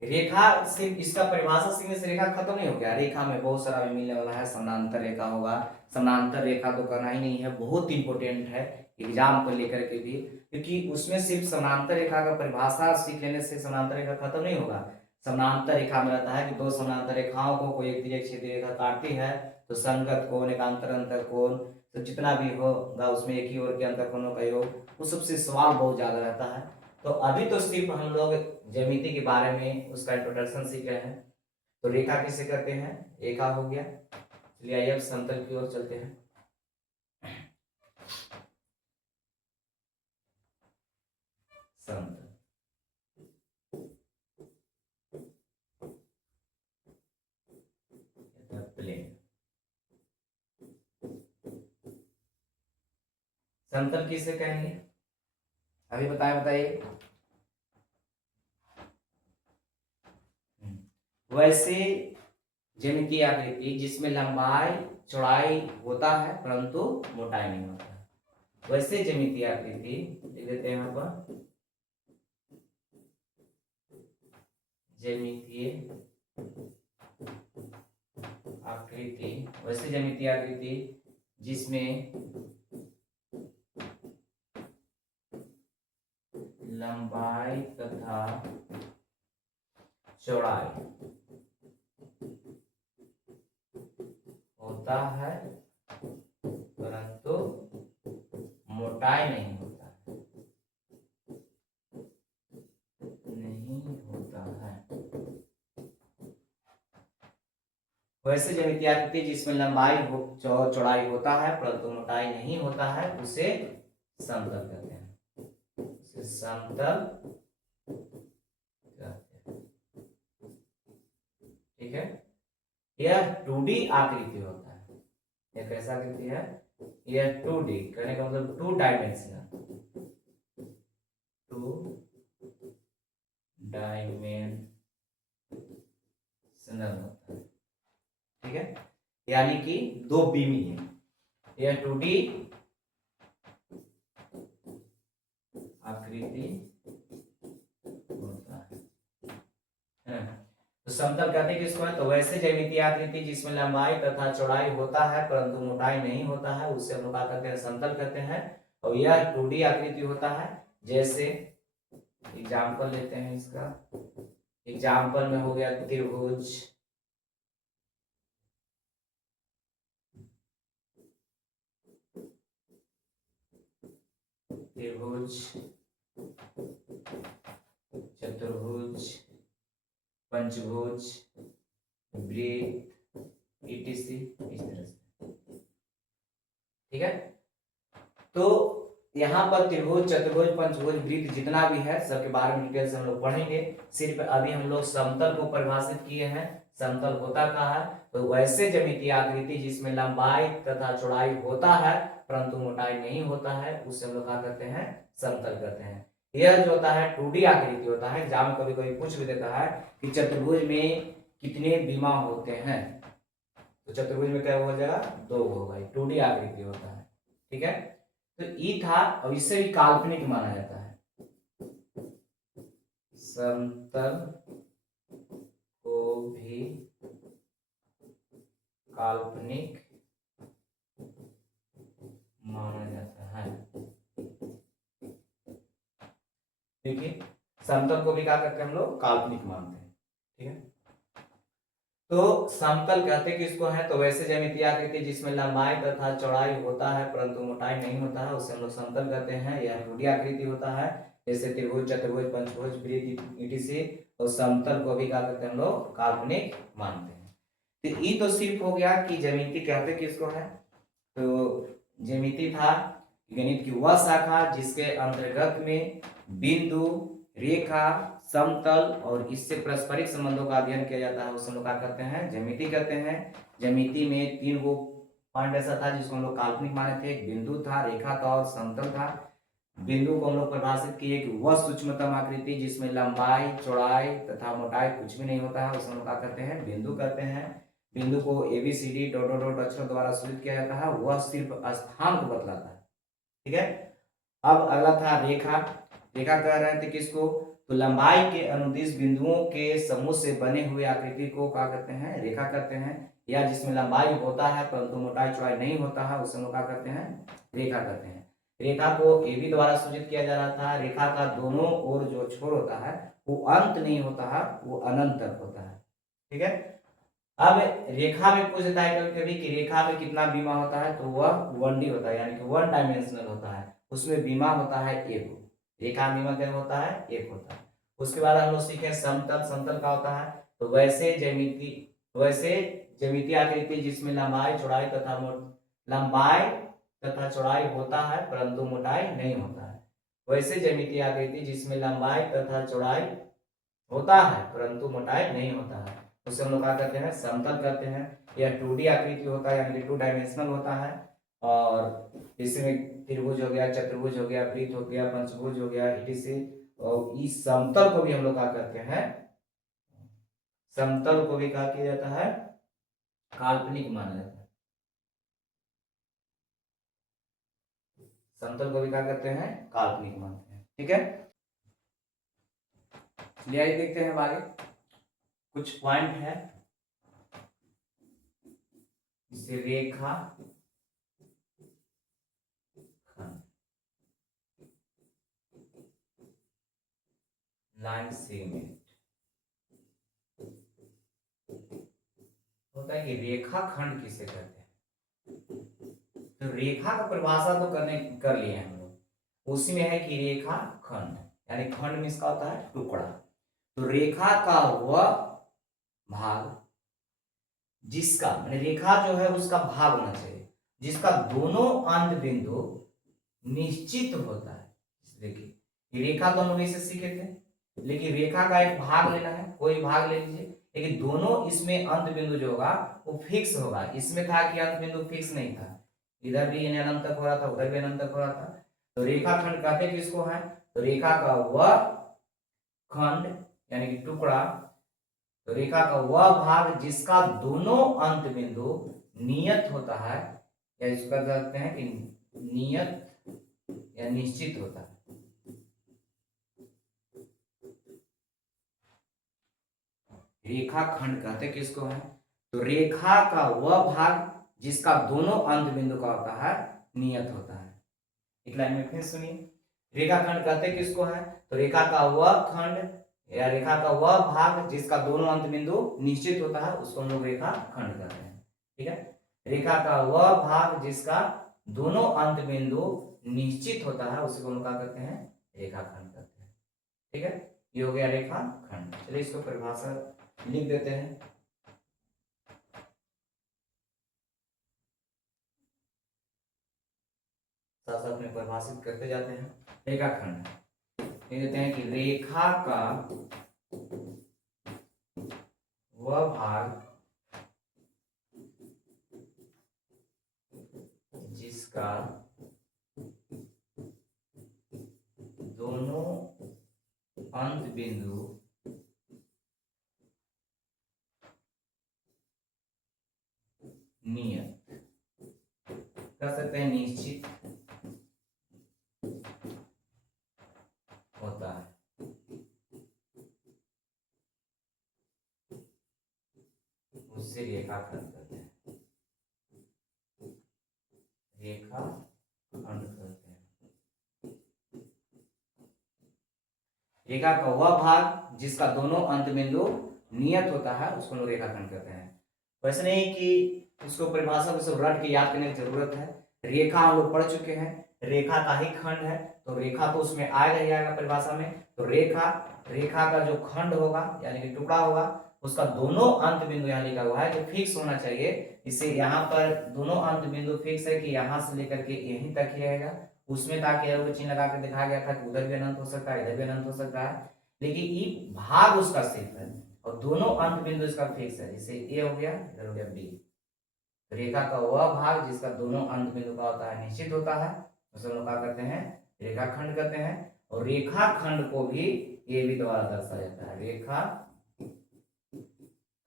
रेखा सिर्फ इसका परिभाषा सीखने से रेखा खत्म नहीं हो गया, रेखा में बहुत सारा भी मिलने वाला है। समानांतर रेखा होगा, समानांतर रेखा तो करना ही नहीं है, बहुत इंपॉर्टेंट है एग्जाम को लेकर के भी, क्योंकि उसमें सिर्फ समानांतर रेखा का परिभाषा सीख लेने से समानांतर रेखा खत्म नहीं होगा। समानांतर रेखा में रहता है कि दो समानांतर रेखाओं को कोई एक तिर्यक छेदी रेखा काटती है तो संगत कोण, एकांतर अंतर कोण, तो जितना भी होगा उसमें एक ही ओर के अंतर कोणों का योग, उस सबसे सवाल बहुत ज्यादा रहता है। तो अभी तो सिर्फ हम लोग ज्यामिति के बारे में उसका इंट्रोडक्शन सीख रहे हैं। तो रेखा किसे कहते हैं? रेखा हो गया। चलिए आइए अब समतल की ओर चलते हैं। समतल, प्लेन। समतल किसे कहेंगे? अभी बताइए। वैसे ज्यामितीय आकृति जिसमें लंबाई चौड़ाई होता है परंतु मोटाई नहीं होता है, वैसे ज्यामितीय आकृति लिख देते हैं यहाँ पर, ज्यामितीय आकृति, वैसे ज्यामितीय आकृति जिसमें लंबाई तथा चौड़ाई होता है परंतु मोटाई नहीं होता है, नहीं होता है। वैसे ज्यामितीय आकृति जिसमें लंबाई चौड़ाई होता है परंतु मोटाई नहीं होता है उसे समतल कहते हैं, उसे समतल कहते हैं। ठीक है, यह 2D आकृति होता है। यह कैसा आकृति है? यह 2D कहने का मतलब 2 डायमेंशनल, 2 डायमेंशनल होता है। ठीक है, यानी कि 2 बीमी है। यह 2D आकृति होता है। तो समतल कहते हैं किसको है? तो वैसे ज्यामितीय आकृति जिसमें लंबाई तथा चौड़ाई होता है परंतु मोटाई नहीं होता है उसे हम लोग क्या कहते हैं? समतल कहते हैं। और यह 2D आकृति होता है। जैसे एग्जाम्पल लेते हैं इसका, एग्जाम्पल में हो गया त्रिभुज, त्रिभुज, चतुर्भुज, पंचभुज, वृत्त, ईटीसी, इस तरह से। ठीक है, तो यहाँ पर त्रिभुज, चतुर्भुज, पंचभुज, वृत्त जितना भी है सबके बारे में डिटेल से हम लोग पढ़ेंगे। सिर्फ अभी हम लोग समतल को परिभाषित किए हैं, समतल होता कहाँ है, तो वैसे ज्यामितीय आकृति जिसमें लंबाई तथा चौड़ाई होता है परंतु मोटाई नहीं होता है, उससे हम लोग क्या करते हैं, समतल करते हैं। यह जो होता है 2D आकृति होता है। एग्जाम में कभी कभी पूछ भी देता है कि चतुर्भुज में कितने विमा होते हैं, तो चतुर्भुज में क्या हो जाएगा, 2 होगा, 2D आकृति होता है। ठीक है, तो ई था, और इससे भी काल्पनिक माना जाता है, समतल को भी काल्पनिक माना जाता है। देखिए, समतल को भी क्या करते हैं हम लोग, काल्पनिक मानते हैं। ठीक है, तो समतल कहते किसको है, तो वैसे ज्यामितीय आकृति जिसमें लंबाई तथा चौड़ाई होता है परंतु मोटाई नहीं होता है, उसे हम लोग समतल कहते हैं। यह 2D आकृति होता है, जैसे त्रिभुज, चतुर्भुज, पंचभुज, वृत्त, ईटीसी। और समतल को भी क्या करते हैं हम लोग, काल्पनिक मानते हैं। तो ये तो सिर्फ हो गया कि ज्यामिति कहते किसको है। तो ज्यामिति था गणित की वह शाखा जिसके अंतर्गत में बिंदु, रेखा, समतल और इससे पारस्परिक संबंधों का अध्ययन किया जाता है, उसे हम लोग क्या करते हैं, ज्यामिति कहते हैं। ज्यामिति में 3 गो पॉइंट ऐसा था जिसको हम लोग काल्पनिक माने थे। एक बिंदु था, रेखा था और समतल था। बिंदु को हम लोग परिभाषित किए कि वह सूक्ष्मतम आकृति जिसमें लंबाई, चौड़ाई तथा मोटाई कुछ भी नहीं होता है, उसे हम लोग क्या करते हैं, बिंदु कहते हैं। बिंदु को ABCD डॉट डॉट डॉट अक्षरों द्वारा सूचित किया जाता है, वह सिर्फ स्थान को बतलाता है। ठीक है, अब अगला था रेखा। रेखा कह रहे थे किसको, तो लंबाई के अनुदिश बिंदुओं के समूह से बने हुए आकृति को क्या करते हैं, रेखा करते हैं। या जिसमें लंबाई होता है परंतु मोटाई चौड़ाई नहीं होता है, उसे हम लोग क्या करते हैं, रेखा करते हैं। रेखा को AB द्वारा सूचित किया जा रहा था। रेखा का दोनों ओर जो छोर होता है वो अंत नहीं होता है, वो अनंत तक होता है। ठीक है, अब रेखा में पूछ देता है कभी कभी कि रेखा में कितना बीमा होता है, तो वह 1D होता है, यानी कि 1 डायमेंशनल होता है। उसमें बीमा होता है 1, रेखा बीमा क्या होता है, 1 होता है। उसके बाद हम लोग सीखे समतल। समतल का होता है, तो वैसे ज्यामितीय आकृति जिसमें लंबाई, चौड़ाई चौड़ाई होता है परंतु मोटाई नहीं होता है। वैसे ज्यामितीय आकृति जिसमें लंबाई तथा चौड़ाई होता है परंतु मोटाई नहीं होता है, उसे हम लोग क्या करते हैं, समतल करते हैं। यह 2D आकृति होता है, यानी कि 2 डायमेंशनल होता है। और इसमें त्रिभुज हो गया, चतुर्भुज हो गया, वृत्त हो गया, पंचभुज हो गया, ईटीसी। और इस समतल को भी हम लोग क्या करते हैं, समतल को भी क्या किया जाता है, काल्पनिक माना जाता है। समतल को भी क्या करते हैं, काल्पनिक मानते हैं। ठीक है, चलिए देखते हैं आगे कुछ पॉइंट है। इसे रेखा, लाइन सेगमेंट होता है कि रेखा खंड किसे कहते हैं। तो रेखा का परिभाषा तो कर लिए हम लोग, उसी में है कि रेखा खंड, यानी खंड में इसका होता है टुकड़ा। तो रेखा का वह भाग जिसका, माने रेखा जो है उसका भाग होना चाहिए जिसका दोनों अंत बिंदु निश्चित होता है। देखिए रेखा तो हम लोग इसे सीखे थे, लेकिन रेखा का एक भाग लेना है, कोई भाग ले लीजिए, लेकिन दोनों इसमें अंत बिंदु जो होगा वो फिक्स होगा। इसमें था कि अंत बिंदु फिक्स नहीं था, इधर भी अनंत तक हो रहा था, उधर भी अनंत तक हो रहा था। तो रेखा खंड कहते किसको है, तो रेखा का वह खंड यानी कि टुकड़ा, तो रेखा का वह भाग जिसका दोनों अंत बिंदु नियत होता है, या इसको कहते हैं कि नियत या निश्चित होता है। रेखा खंड कहते किसको है, तो रेखा का वह भाग जिसका दोनों अंत बिंदु का होता है नियत होता है। एक लाइन में फिर सुनिए, रेखा खंड कहते किसको है, तो रेखा का वह खंड या रेखा का वह भाग जिसका दोनों अंत बिंदु निश्चित होता है, उसको हम लोग रेखा खंड कहते हैं। ठीक है, रेखा का वह भाग जिसका दोनों अंत बिंदु निश्चित होता है उसी को हम क्या करते हैं, रेखाखंड करते हैं। ठीक है, ये हो गया रेखाखंड। चलिए इसको परिभाषा लिख देते हैं। साथ साथ में परिभाषित करते जाते हैं। रेखाखंड लिख देते हैं कि रेखा का वह भाग जिसका दोनों अंत बिंदु नियत कर सकते हैं, निश्चित होता है, उससे रेखाखंड करते हैं, रेखाखंड करते हैं। रेखा का वह भाग जिसका दोनों अंत बिंदु नियत होता है उसको लोग रेखाखंड कहते हैं। वैसे नहीं कि उसको परिभाषा को सब रट के याद करने की जरूरत है। रेखा हम लोग पढ़ चुके हैं, रेखा का ही खंड है, तो रेखा तो उसमें आएगा ही आएगा परिभाषा में। तो रेखा का जो खंड होगा यानी कि टुकड़ा होगा, उसका दोनों अंत बिंदु यहाँ लिखा हुआ है जो फिक्स होना चाहिए। इससे यहाँ पर दोनों अंत बिंदु फिक्स है कि यहाँ से लेकर के यहीं तक ही रहेगा। उसमें ताकि एरो का चिन्ह लगा के दिखाया गया था कि उधर भी अनंत हो सकता है, इधर भी अनंत हो सकता है, लेकिन ये भाग उसका सिर्फ है और दोनों अंत बिंदु इसका फिक्स है। जैसे ए हो गया, इधर हो गया बी। रेखा का वह भाग जिसका दोनों अंत बिंदु का होता है निश्चित होता है उसे हम लोग क्या करते हैं, रेखाखंड करते हैं। और रेखाखंड को भी ए बी द्वारा दर्शाया जाता है। रेखा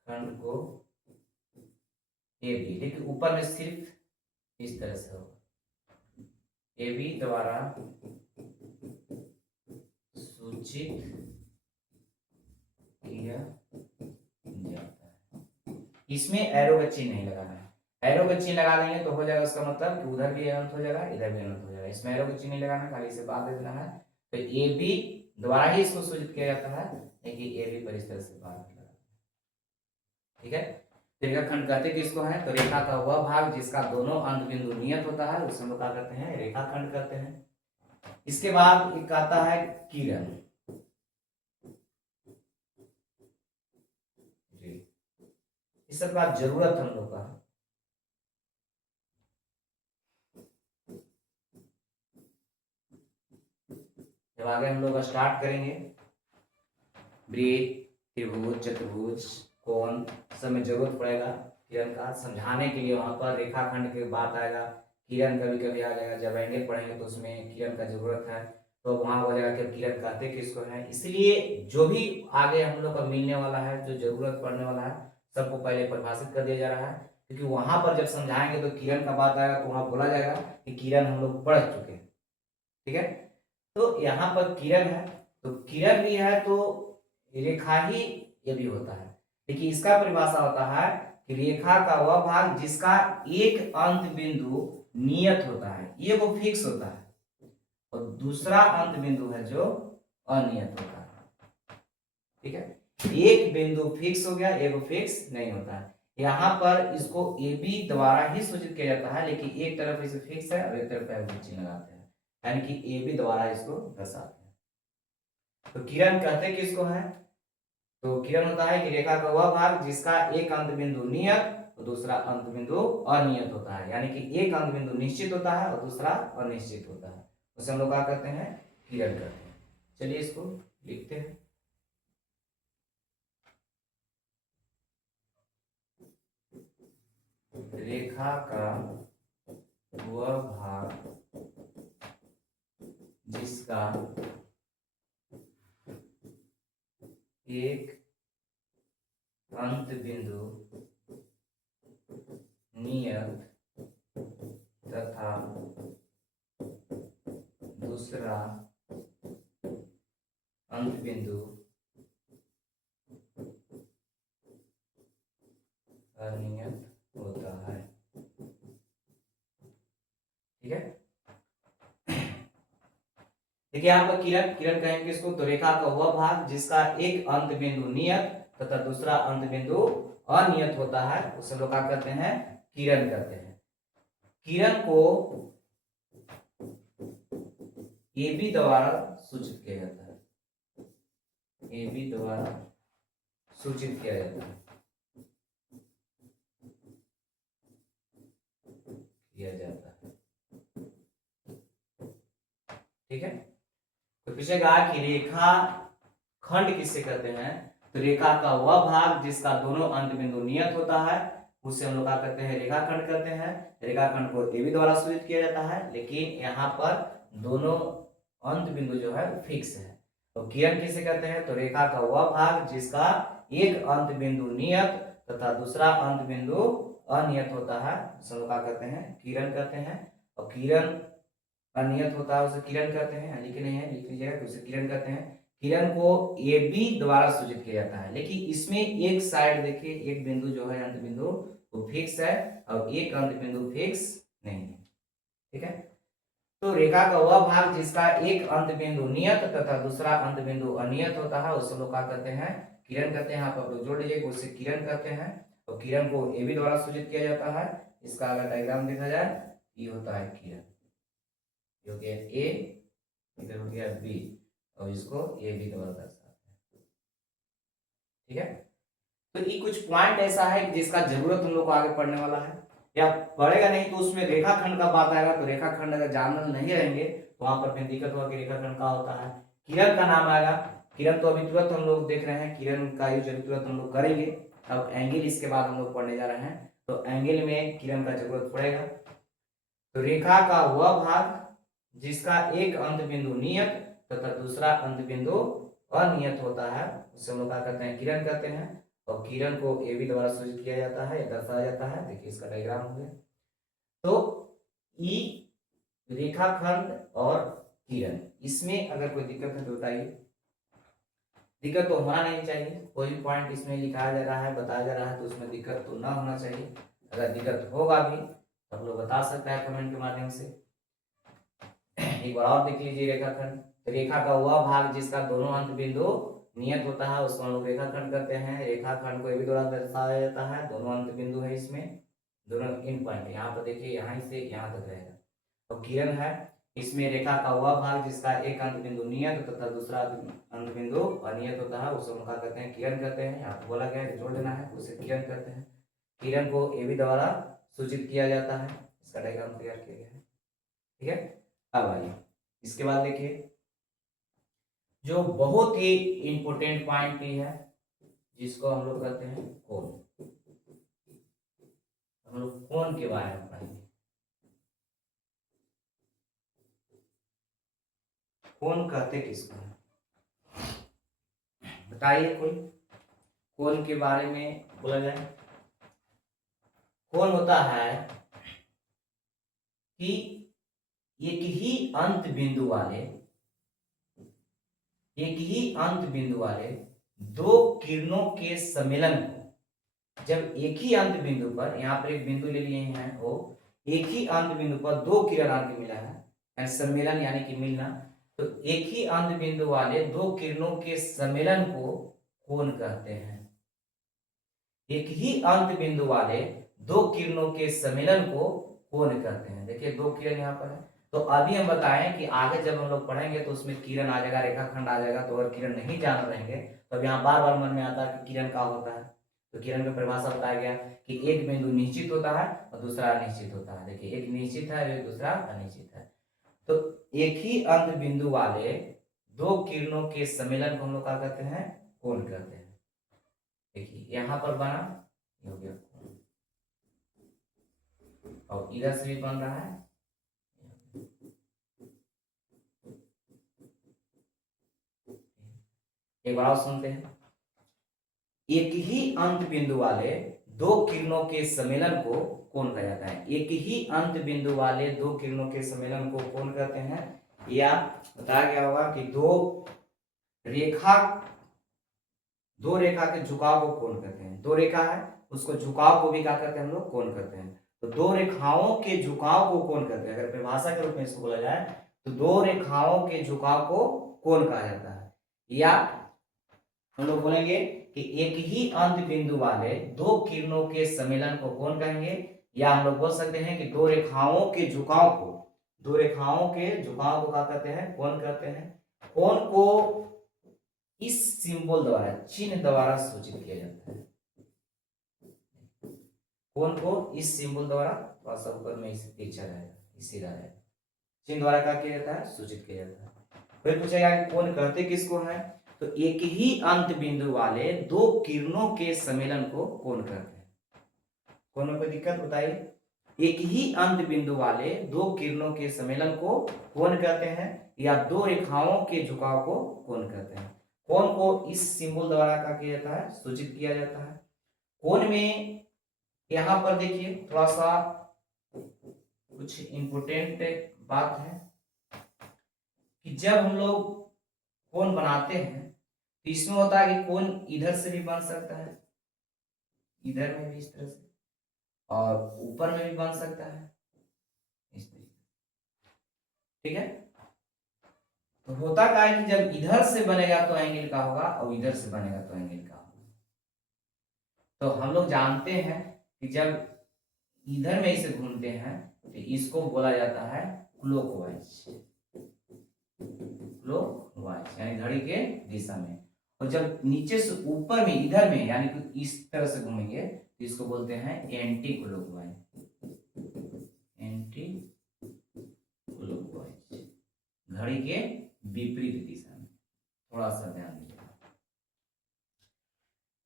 खंड को ए बी, लेकिन ऊपर में सिर्फ इस तरह से होगा, ए बी द्वारा सूचित किया जाता है। इसमें एरो का चिन्ह नहीं लगाना है। एरो का चिन्ह लगा देंगे तो हो जाएगा उसका मतलब कि उधर भी अनंत हो जाएगा, इधर भी अनंत हो जाएगा। इसमें एरो का चिन्ह नहीं लगाना, खाली इसे बात दे देना है। तो ए बी द्वारा ही इसको सूचित किया जाता है, लेकिन ए बी पर इस तरह से बात लगा। ठीक है, रेखाखंड कहते किसको है, तो रेखा का वह भाग जिसका दोनों अंत बिंदु नियत होता है उसे हम लोग क्या करते हैं, रेखाखंड करते हैं। इसके बाद एक आता है किरण। इस सब का जरूरत हम लोग का, जब आगे हम लोग स्टार्ट करेंगे वृत्त, त्रिभुज, चतुर्भुज, कोण सब में जरूरत पड़ेगा किरण का समझाने के लिए। वहां पर रेखाखंड की बात आएगा, किरण कभी कभी आ जाएगा। जब एंगल पढ़ेंगे तो उसमें किरण का जरूरत है, तो वहां हो जाएगा कि किरण कहते किसको है। इसलिए जो भी आगे हम लोग का मिलने वाला है, जो जरूरत पड़ने वाला है, सबको पहले परिभाषित कर दिया जा रहा है। क्योंकि वहां पर जब समझाएंगे तो किरण का बात आएगा तो वहां बोला जाएगा कि किरण हम लोग पढ़ चुके हैं। ठीक है, तो यहाँ पर किरण है, तो किरण भी है तो रेखा ही ये भी होता है, लेकिन इसका परिभाषा होता है कि रेखा का वह भाग जिसका एक अंत बिंदु नियत होता है, ये वो फिक्स होता है, और दूसरा अंत बिंदु है जो अनियत होता है। ठीक है, एक बिंदु फिक्स हो गया, एक फिक्स नहीं होता है। यहाँ पर इसको ए बी द्वारा ही सूचित किया जाता है, लेकिन एक तरफ इसे फिक्स है और एक तरफ चिन्ह लगाते हैं, यानी कि ए बी द्वारा इसको दर्शाते हैं। तो किरण कहते किसको है, तो किरण होता है कि रेखा का वह भाग जिसका एक अंत बिंदु नियत और दूसरा अंत बिंदु अनियत होता है, यानी कि एक अंत बिंदु निश्चित होता है और दूसरा अनिश्चित होता है, उसे हम लोग क्या करते हैं, किरण करते हैं। चलिए इसको लिखते हैं। रेखा का वह भाग जिसका एक अंत बिंदु नियत तथा दूसरा अंत बिंदु अनियत होता है। ठीक है, देखिए यहाँ पर किरण कहेंगे इसको, तो रेखा का वह भाग जिसका एक अंत बिंदु नियत तथा दूसरा अंत बिंदु अनियत होता है उसे लोग क्या कहते हैं, किरण कहते हैं। किरण को ए बी द्वारा सूचित किया जाता है, ए बी द्वारा सूचित किया जाता है, किया जाता है। ठीक है, तो पूछेगा कि रेखा खंड किससे कहते हैं, तो रेखा का वह भाग जिसका दोनों अंत बिंदु नियत होता है उससे हम लोग क्या करते हैं, रेखाखंड करते हैं। रेखाखंड को ए बी द्वारा सूचित किया जाता है, लेकिन यहाँ पर दोनों अंत बिंदु जो है फिक्स है। तो किरण किसे कहते हैं, तो रेखा का वह भाग जिसका एक अंत बिंदु नियत तथा दूसरा अंत बिंदु अनियत होता है उसे लोग क्या कहते हैं, किरण कहते हैं। और किरण अनियत होता है उसे किरण कहते हैं, लिखे नहीं है, लिख लीजिएगा, तो उसे किरण कहते हैं। किरण को ए बी द्वारा सूचित किया जाता है, लेकिन इसमें एक साइड देखिए, एक बिंदु जो है अंत बिंदु वो फिक्स है और एक अंत बिंदु फिक्स नहीं है। ठीक है, तो रेखा का वह भाग जिसका एक अंत बिंदु नियत तथा दूसरा अंत बिंदु अनियत होता है उसे लोग क्या कहते हैं, किरण कहते हैं। आप लोग जोड़ लीजिए, उसे किरण कहते हैं। और किरण को ए बी द्वारा सूचित किया जाता है। इसका अगर डायग्राम देखा जाए, ये होता है किरण, जो कि ए, इधर हो गया बी, और इसको ए बी द्वारा दर्शाते हैं। ठीक है, तो ये कुछ पॉइंट ऐसा है जिसका जरूरत हम लोग को आगे पढ़ने वाला है, या पढ़ेगा नहीं तो उसमें रेखाखंड का बात आएगा, तो रेखाखंड अगर जानना नहीं रहेंगे तो वहां पर फिर दिक्कत होगा कि रेखाखंड का होता है। किरण का नाम आएगा, किरण तो अभी तुरंत हम लोग देख रहे हैं, किरण का यूज अभी तुरंत हम लोग करेंगे। अब एंगल इसके बाद हम लोग पढ़ने जा रहे हैं, तो एंगल में किरण का जरूरत पड़ेगा। तो रेखा का वह भाग जिसका एक अंत बिंदु नियत तथा दूसरा अंत बिंदु अनियत होता है उसे हम लोग क्या कहते हैं, किरण कहते हैं। और किरण को ए बी द्वारा सूचित किया जाता है या दर्शाया जाता है। देखिए इसका डायग्राम हो गया। तो ई रेखाखंड और किरण, इसमें अगर कोई दिक्कत है तो बताइए। दिक्कत तो होना नहीं चाहिए, कोई भी पॉइंट इसमें लिखाया जा रहा है, बताया जा रहा है, तो उसमें दिक्कत तो ना होना चाहिए। अगर दिक्कत होगा भी तो हम लोग बता सकते हैं कमेंट के माध्यम से। एक बार और देख लीजिए रेखाखंड, तो रेखा का वह भाग जिसका दोनों अंत बिंदु नियत होता है उसको हम लोग रेखाखंड करते हैं। रेखाखंड को ए बी द्वारा दर्शाया जाता है, दोनों अंत बिंदु है इसमें, दोनों इन पॉइंट, यहाँ पर देखिए यहाँ से यहाँ तक रहेगा। तो किरण है, इसमें रेखा का वह भाग जिसका एक अंत बिंदु नियत तथा दूसरा अंत बिंदु अनियत होता है उसे हम क्या कहते हैं, किरण कहते हैं। यहाँ पर बोला गया है जोड़ देना है, उसे किरण कहते हैं। किरण को ए बी द्वारा सूचित किया जाता है। इसका डायग्राम तैयार किया गया है। ठीक है, अब आइए इसके बाद देखिए जो बहुत ही इंपॉर्टेंट पॉइंट भी है जिसको हम लोग कहते हैं कोण। हम लोग कोण के बारे में पढ़ेंगे। कोण कहते किसको हैं, बताइए कोई। कोण के बारे में बोला जाए, कोण होता है कि एक ही अंत बिंदु वाले दो किरणों के सम्मेलन को, जब एक ही अंत बिंदु पर, यहाँ पर एक बिंदु ले लिए हैं, वो एक ही अंत बिंदु पर दो किरण आके मिला है, सम्मेलन यानी कि मिलना, तो एक ही अंत बिंदु वाले दो किरणों के सम्मेलन को कोण कहते हैं। एक ही अंत बिंदु वाले दो किरणों के सम्मेलन को कोण कहते हैं। देखिए दो किरण यहाँ पर है, तो अभी हम बताएं कि आगे जब हम लोग पढ़ेंगे तो उसमें किरण आ जाएगा, रेखाखंड आ जाएगा। तो अगर किरण नहीं जान रहेंगे तो यहाँ बार बार मन में आता है कि किरण का होता है, तो किरण की परिभाषा बताया गया कि एक बिंदु निश्चित होता है और दूसरा अनिश्चित होता है। देखिए एक निश्चित है, दूसरा अनिश्चित है। तो एक ही अंत बिंदु वाले दो किरणों के सम्मेलन को हम लोग क्या कहते हैं, कोण कहते हैं। देखिए यहाँ पर बना, हो गया, और इधर से भी बन रहा है। एक बार सुनते हैं, एक ही अंत बिंदु वाले दो किरणों के सम्मेलन को कोण कहा जाता है। एक ही अंत बिंदु वाले दो किरणों के सम्मेलन को कोण कहते हैं, या बताया गया होगा कि दो रेखा के झुकाव को कोण कहते हैं। दो रेखा है उसको झुकाव को भी क्या कहते हैं हम लोग, कोण कहते हैं। तो दो रेखाओं के झुकाव को कोण कहते हैं। अगर परिभाषा के रूप में इसको बोला जाए तो दो रेखाओं के झुकाव को कोण कहा जाता है। या हम लोग बोलेंगे कि एक ही अंत बिंदु वाले दो किरणों के सम्मेलन को कोण कहेंगे, या हम लोग बोल सकते हैं कि दो रेखाओं के झुकाव को, दो रेखाओं के झुकाव को क्या कहते हैं? कोण कहते हैं। कोण को इस सिंबल द्वारा, चिन्ह द्वारा सूचित किया जाता है। कोण को इस सिंबल द्वारा, थोड़ा सा ऊपर में इसे तिरछा रहेगा, इसी रहेगा, चिन्ह द्वारा क्या किया जाता है? सूचित किया जाता है। फिर पूछेगा कि कोण कहते किसको है? तो एक ही अंत बिंदु वाले दो किरणों के सम्मेलन को कोण कहते हैं। कोण में कोई दिक्कत बताइए? एक ही अंत बिंदु वाले दो किरणों के सम्मेलन को कोण कहते हैं, या दो रेखाओं के झुकाव को कोण कहते हैं। कोण को इस सिंबल द्वारा क्या किया जाता है? सूचित किया जाता है। कोण में यहां पर देखिए थोड़ा सा कुछ इंपोर्टेंट बात है कि जब हम लोग कोण बनाते हैं तो इसमें होता है कि कोण इधर से भी बन सकता है, इधर में भी इस तरह से, और ऊपर में भी बन सकता है इस तरीके। ठीक है, तो होता क्या है कि जब इधर से बनेगा तो एंगल का होगा, और इधर से बनेगा तो एंगल का होगा। तो हम लोग जानते हैं कि जब इधर में इसे घूमते हैं तो इसको बोला जाता है क्लॉकवाइज, क्लॉकवाइज यानी घड़ी के दिशा में। और जब नीचे से ऊपर में इधर में यानी कि इस तरह से घूमेंगे तो इसको बोलते हैं एंटी क्लॉकवाइज, एंटी क्लॉकवाइज, घड़ी के विपरीत दिशा में। थोड़ा सा ध्यान दीजिए।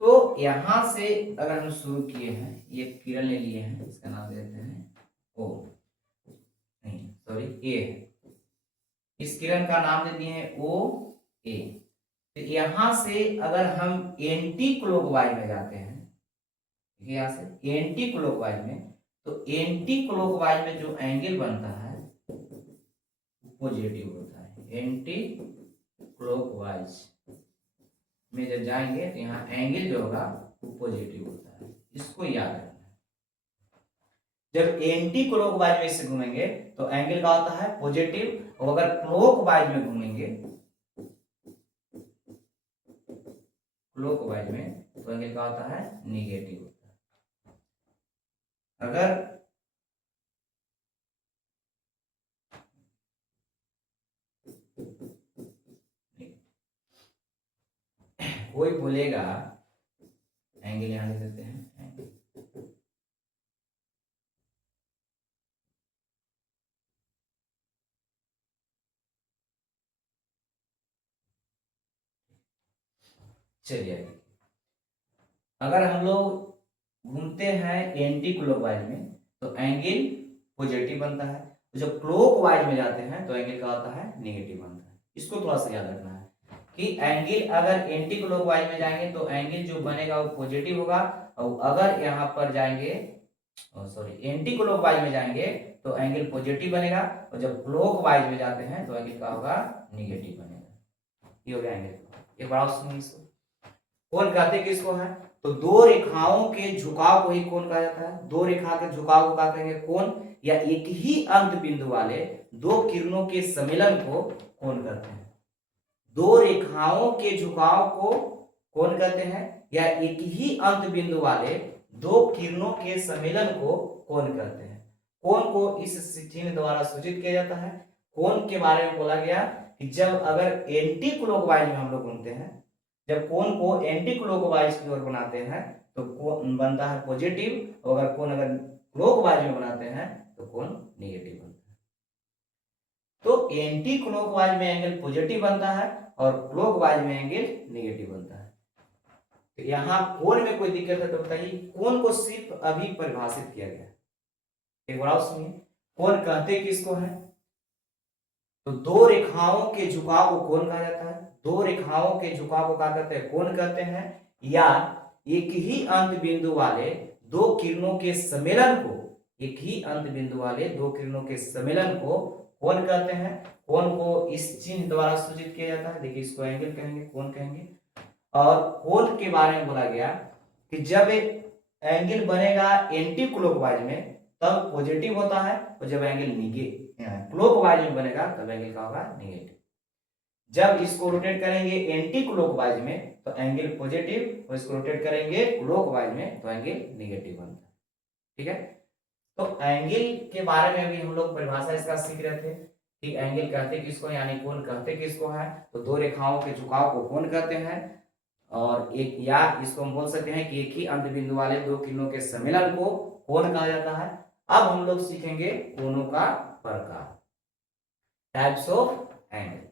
तो यहां से अगर हम शुरू किए हैं, ये किरण ले लिए हैं, इसका नाम देते हैं ओ, नहीं सॉरी ए है, इस किरण का नाम दे दिए हैं ओ ए। तो यहां से अगर हम एंटी क्लॉकवाइज में जाते हैं, यहां से एंटी क्लॉकवाइज में, तो एंटी क्लॉकवाइज में जो एंगल बनता है पॉजिटिव होता है। एंटी क्लॉकवाइज में जब जाएंगे तो यहाँ एंगल जो होगा वो पॉजिटिव होता है, इसको याद रखना। जब एंटी क्लॉकवाइज में से घूमेंगे तो एंगल का होता है पॉजिटिव, और अगर क्लॉकवाइज में घूमेंगे, क्लॉकवाइज में, तो एंगल का होता है निगेटिव होता है। अगर कोई बोलेगा, एंगल यहां ले देते हैं, चलिए अगर हम लोग घूमते हैं एंटी क्लॉकवाइज में तो एंगल पॉजिटिव बनता है, तो जब क्लॉकवाइज में जाते हैं तो एंगल का होता है नेगेटिव बनता है। इसको थोड़ा सा याद रखना है कि एंगल अगर एंटी क्लॉकवाइज में जाएंगे तो एंगल जो बनेगा वो पॉजिटिव होगा, और अगर यहाँ पर जाएंगे, सॉरी एंटी क्लॉकवाइज में जाएंगे तो एंगल पॉजिटिव बनेगा, और जब क्लॉकवाइज में जाते हैं तो एंगल का होगा नेगेटिव बनेगा। ये हो गया एंगल। एक बार और सुनिए इसको। कोण कहते किसको है? तो दो रेखाओं के झुकाव को ही कोण कहा जाता है। दो रेखा के झुकाव को क्या कहेंगे? कोण, या एक ही अंत बिंदु वाले दो किरणों के सम्मेलन को कोण कहते हैं। दो रेखाओं के झुकाव को कोण कहते हैं, या एक ही अंत बिंदु वाले दो किरणों के सम्मेलन को कोण कहते हैं। कोण को इस चिन्ह द्वारा सूचित किया जाता है। कोण के बारे में बोला गया कि जब अगर एंटी क्लॉकवाइज में हम लोग घूमते हैं, जब कोण को एंटी क्लॉकवाइज की ओर बनाते हैं तो कोण बनता है पॉजिटिव, और अगर कोण अगर क्लॉकवाइज में बनाते हैं तो कोण नेगेटिव बनता है। तो एंटी क्लॉकवाइज में एंगल पॉजिटिव बनता है और क्लॉकवाइज में एंगल नेगेटिव बनता है। तो यहाँ कोण में कोई दिक्कत है तो बताइए। कोण को सिर्फ अभी परिभाषित किया गया। एक बार सुनिए, कोण कहते किसको है? तो दो रेखाओं के झुकाव को कोण कहा जाता है। दो रेखाओं के झुकाव को क्या कहते हैं? कोण कहते हैं। या एक ही अंत बिंदु वाले दो किरणों के सम्मेलन को, एक ही अंत बिंदु वाले दो किरणों के सम्मेलन को कोण कहते हैं। कोण को इस चिन्ह द्वारा सूचित किया जाता है। देखिए इसको एंगल कहेंगे, कोण कहेंगे। और कोण के बारे में बोला गया कि जब एंगल बनेगा एंटी क्लॉकवाइज में तब पॉजिटिव होता है, और जब एंगल क्लॉकवाइज में बनेगा तब एंगल का होगा नेगेटिव। जब इसको रोटेट करेंगे एंटी क्लॉकवाइज में तो एंगल पॉजिटिव, और इसको रोटेट करेंगे क्लॉकवाइज में तो एंगल नेगेटिव बनता है। ठीक है, तो एंगल के बारे में भी हम लोग परिभाषा इसका सीख रहे थे कि एंगल कहते किसको, यानी कोण कहते किसको है। तो दो रेखाओं के झुकाव को कोण कहते हैं, और एक या इसको हम बोल सकते हैं कि एक ही अंत बिंदु वाले दो किरणों के सम्मेलन को कोण कहा जाता है। अब हम लोग सीखेंगे कोणों का प्रकार, टाइप्स ऑफ एंगल।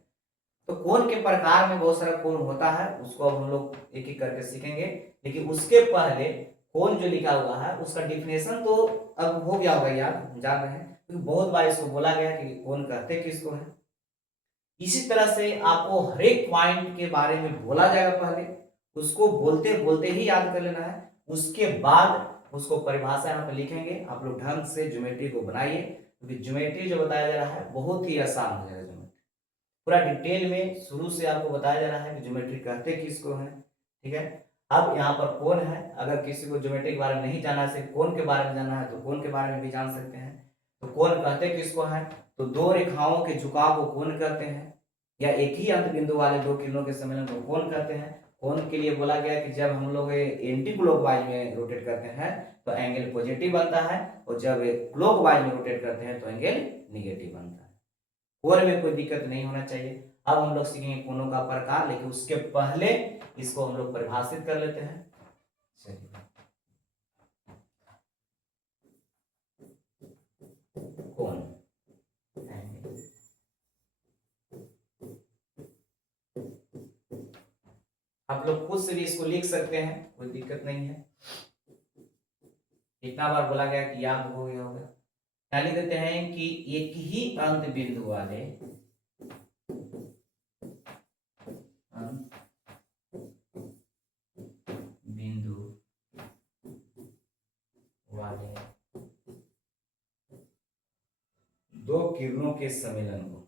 तो कोण के प्रकार में बहुत सारा कोण होता है, उसको अब हम लोग एक एक करके सीखेंगे। लेकिन उसके पहले कोण जो लिखा हुआ है उसका डिफिनेशन तो अब हो गया होगा याद, जान रहे हैं, क्योंकि बहुत बार इसको बोला गया कि कोण कहते किसको है। इसी तरह से आपको हर एक पॉइंट के बारे में बोला जाएगा, पहले उसको बोलते बोलते ही याद कर लेना है। उसके बाद उसको परिभाषा यहाँ पे लिखेंगे। आप लोग ढंग से ज्योमेट्री को बनाइए, क्योंकि ज्योमेट्री जो बताया जा रहा है बहुत ही आसान हो जाएगा। ज्योमेट्री पूरा डिटेल में शुरू से आपको बताया जा रहा है कि ज्योमेट्री कहते किसको है। ठीक है, अब यहाँ पर कोण है, अगर किसी को ज्योमेट्री के बारे में नहीं जानना है, सिर्फ कोण के बारे में जानना है, तो कोण के बारे में भी जान सकते हैं। तो कोण कहते किसको है, तो दो रेखाओं के झुकाव को कोण कहते हैं, या एक ही अंत बिंदु वाले दो किरणों के सम्मेलन को कोण कहते हैं। कोण के लिए बोला गया कि जब हम लोग एंटी क्लॉकवाइज में रोटेट करते हैं तो एंगल पॉजिटिव बनता है, और जब क्लॉकवाइज में रोटेट करते हैं तो एंगल निगेटिव बनता है। कोण में कोई दिक्कत नहीं होना चाहिए। अब हम लोग सीखेंगे कोणों का प्रकार, लेकिन उसके पहले इसको हम लोग परिभाषित कर लेते हैं। चलिए, कोण आप लोग खुद से भी इसको लिख सकते हैं, कोई दिक्कत नहीं है। कितना बार बोला गया कि याद हो गया होगा। क्या लिख देते हैं कि एक ही अंत बिंदु वाले दो किरणों के सम्मेलन को,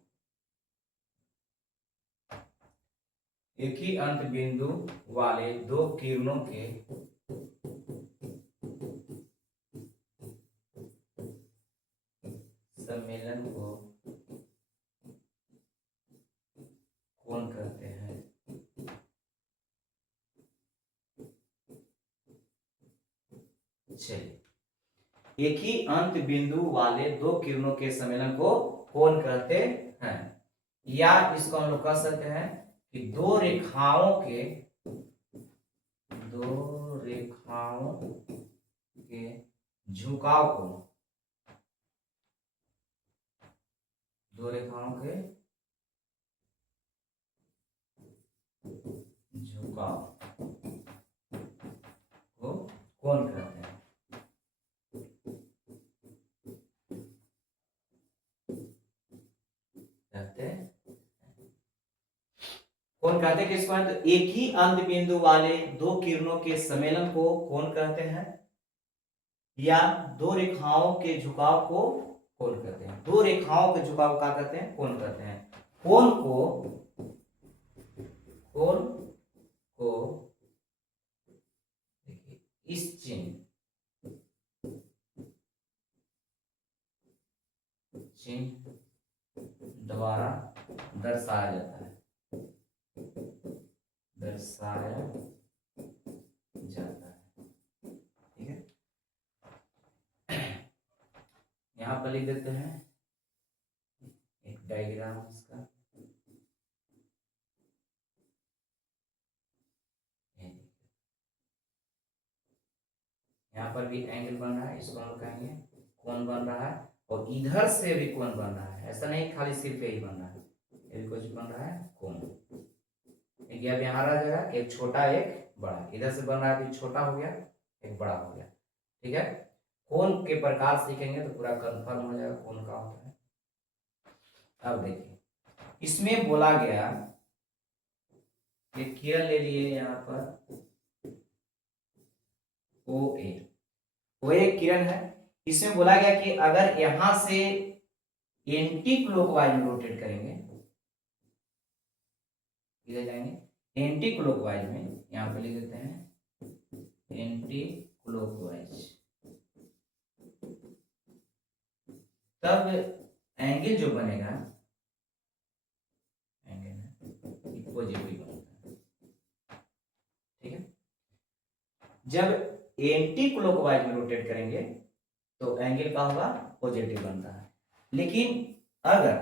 एक ही अंत बिंदु वाले दो किरणों के सम्मेलन को कोण कहते हैं। चलिए, एक ही अंत बिंदु वाले दो किरणों के सम्मेलन को कोण कहते हैं, या इसको हम लोग कह सकते हैं कि दो रेखाओं के झुकाव को, दो रेखाओं के झुकाव को कोण कहते हैं। कोण कहते किसको है, तो एक ही अंत बिंदु वाले दो किरणों के सम्मेलन को कोण कहते हैं, या दो रेखाओं के झुकाव को कोण कहते हैं। दो रेखाओं के झुकाव को क्या कहते हैं, कोण कहते हैं। कोण को इस चिन्ह द्वारा दर्शाया जाता है, ठीक है। यहां पर लिख देते हैं एक डायग्राम इसका। यहाँ पर भी एंगल बन रहा है, इसको हम कहेंगे कोण बन रहा है, और इधर से भी कोण बन रहा है। ऐसा नहीं खाली सिर्फ यही बन रहा है, ये भी कुछ बन रहा है कोण। एक यहाँ रह जाएगा, एक छोटा एक बड़ा, इधर से बन रहा है, छोटा हो गया एक बड़ा हो गया। ठीक है, कोण के प्रकार सीखेंगे तो पूरा कंफर्म हो जाएगा कोण का होता है। अब देखिए, इसमें बोला गया, एक किरण ले लिए यहाँ पर ओ ए किरण है। इसमें बोला गया कि अगर यहां से एंटी क्लॉकवाइज में रोटेट करेंगे, इधर जाएंगे एंटी क्लॉकवाइज में, यहां पर लिख देते हैं एंटी क्लॉकवाइज, तब एंगल जो बनेगा, एंगल पॉजिटिव बनता है। ठीक है, जब एंटी क्लॉकवाइज में रोटेट करेंगे तो एंगल का होगा पॉजिटिव बनता है। लेकिन अगर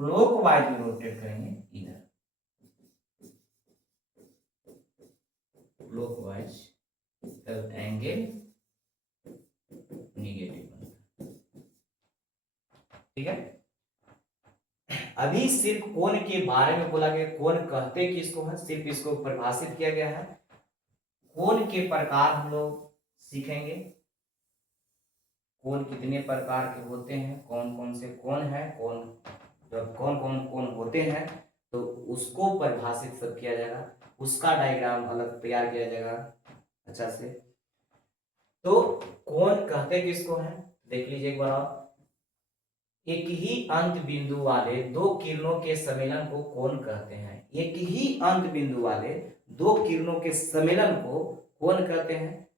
क्लॉकवाइज में रोटेट करेंगे इधर, क्लॉकवाइज, तब एंगल निगेटिव बनता है। ठीक है, अभी सिर्फ कोण के बारे में बोला गया। कोण कहते किसको है, सिर्फ इसको परिभाषित किया गया है। कोण के प्रकार हम लोग सीखेंगे, कोण कितने प्रकार के होते हैं, कौन कौन से कोण है, कौन कौन कोण होते हैं, तो उसको परिभाषित सब किया जाएगा, उसका डायग्राम अलग तैयार किया जाएगा अच्छा से। तो कोण कहते किसको है, देख लीजिए एक बार आप। एक ही अंत बिंदु वाले दो किरणों के सम्मेलन को कोण कहते हैं। एक ही अंत बिंदु वाले दो किरणों के सम्मेलन को कोण कहते हैं,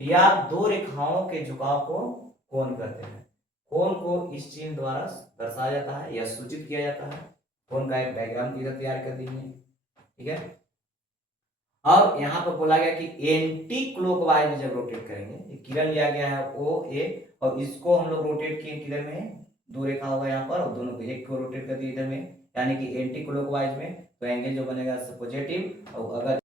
या दो रेखाओं के झुकाव को कोण कहते हैं। कोण को इस चिन्ह द्वारा दर्शाया जाता है या सूचित किया जाता है। कोण का एक डायग्राम इधर तैयार कर दीजिए। ठीक है, अब यहाँ पर बोला गया कि एंटी क्लॉकवाइज में जब रोटेट करेंगे, किरण लिया गया है ओ ए, और इसको हम लोग रोटेट किए किधर में, दो रेखा होगा यहाँ पर, और दोनों को एक को रोटेट कर दिए इधर में, यानी कि एंटी क्लॉकवाइज में, तो एंगल जो बनेगा पॉजिटिव। और अगर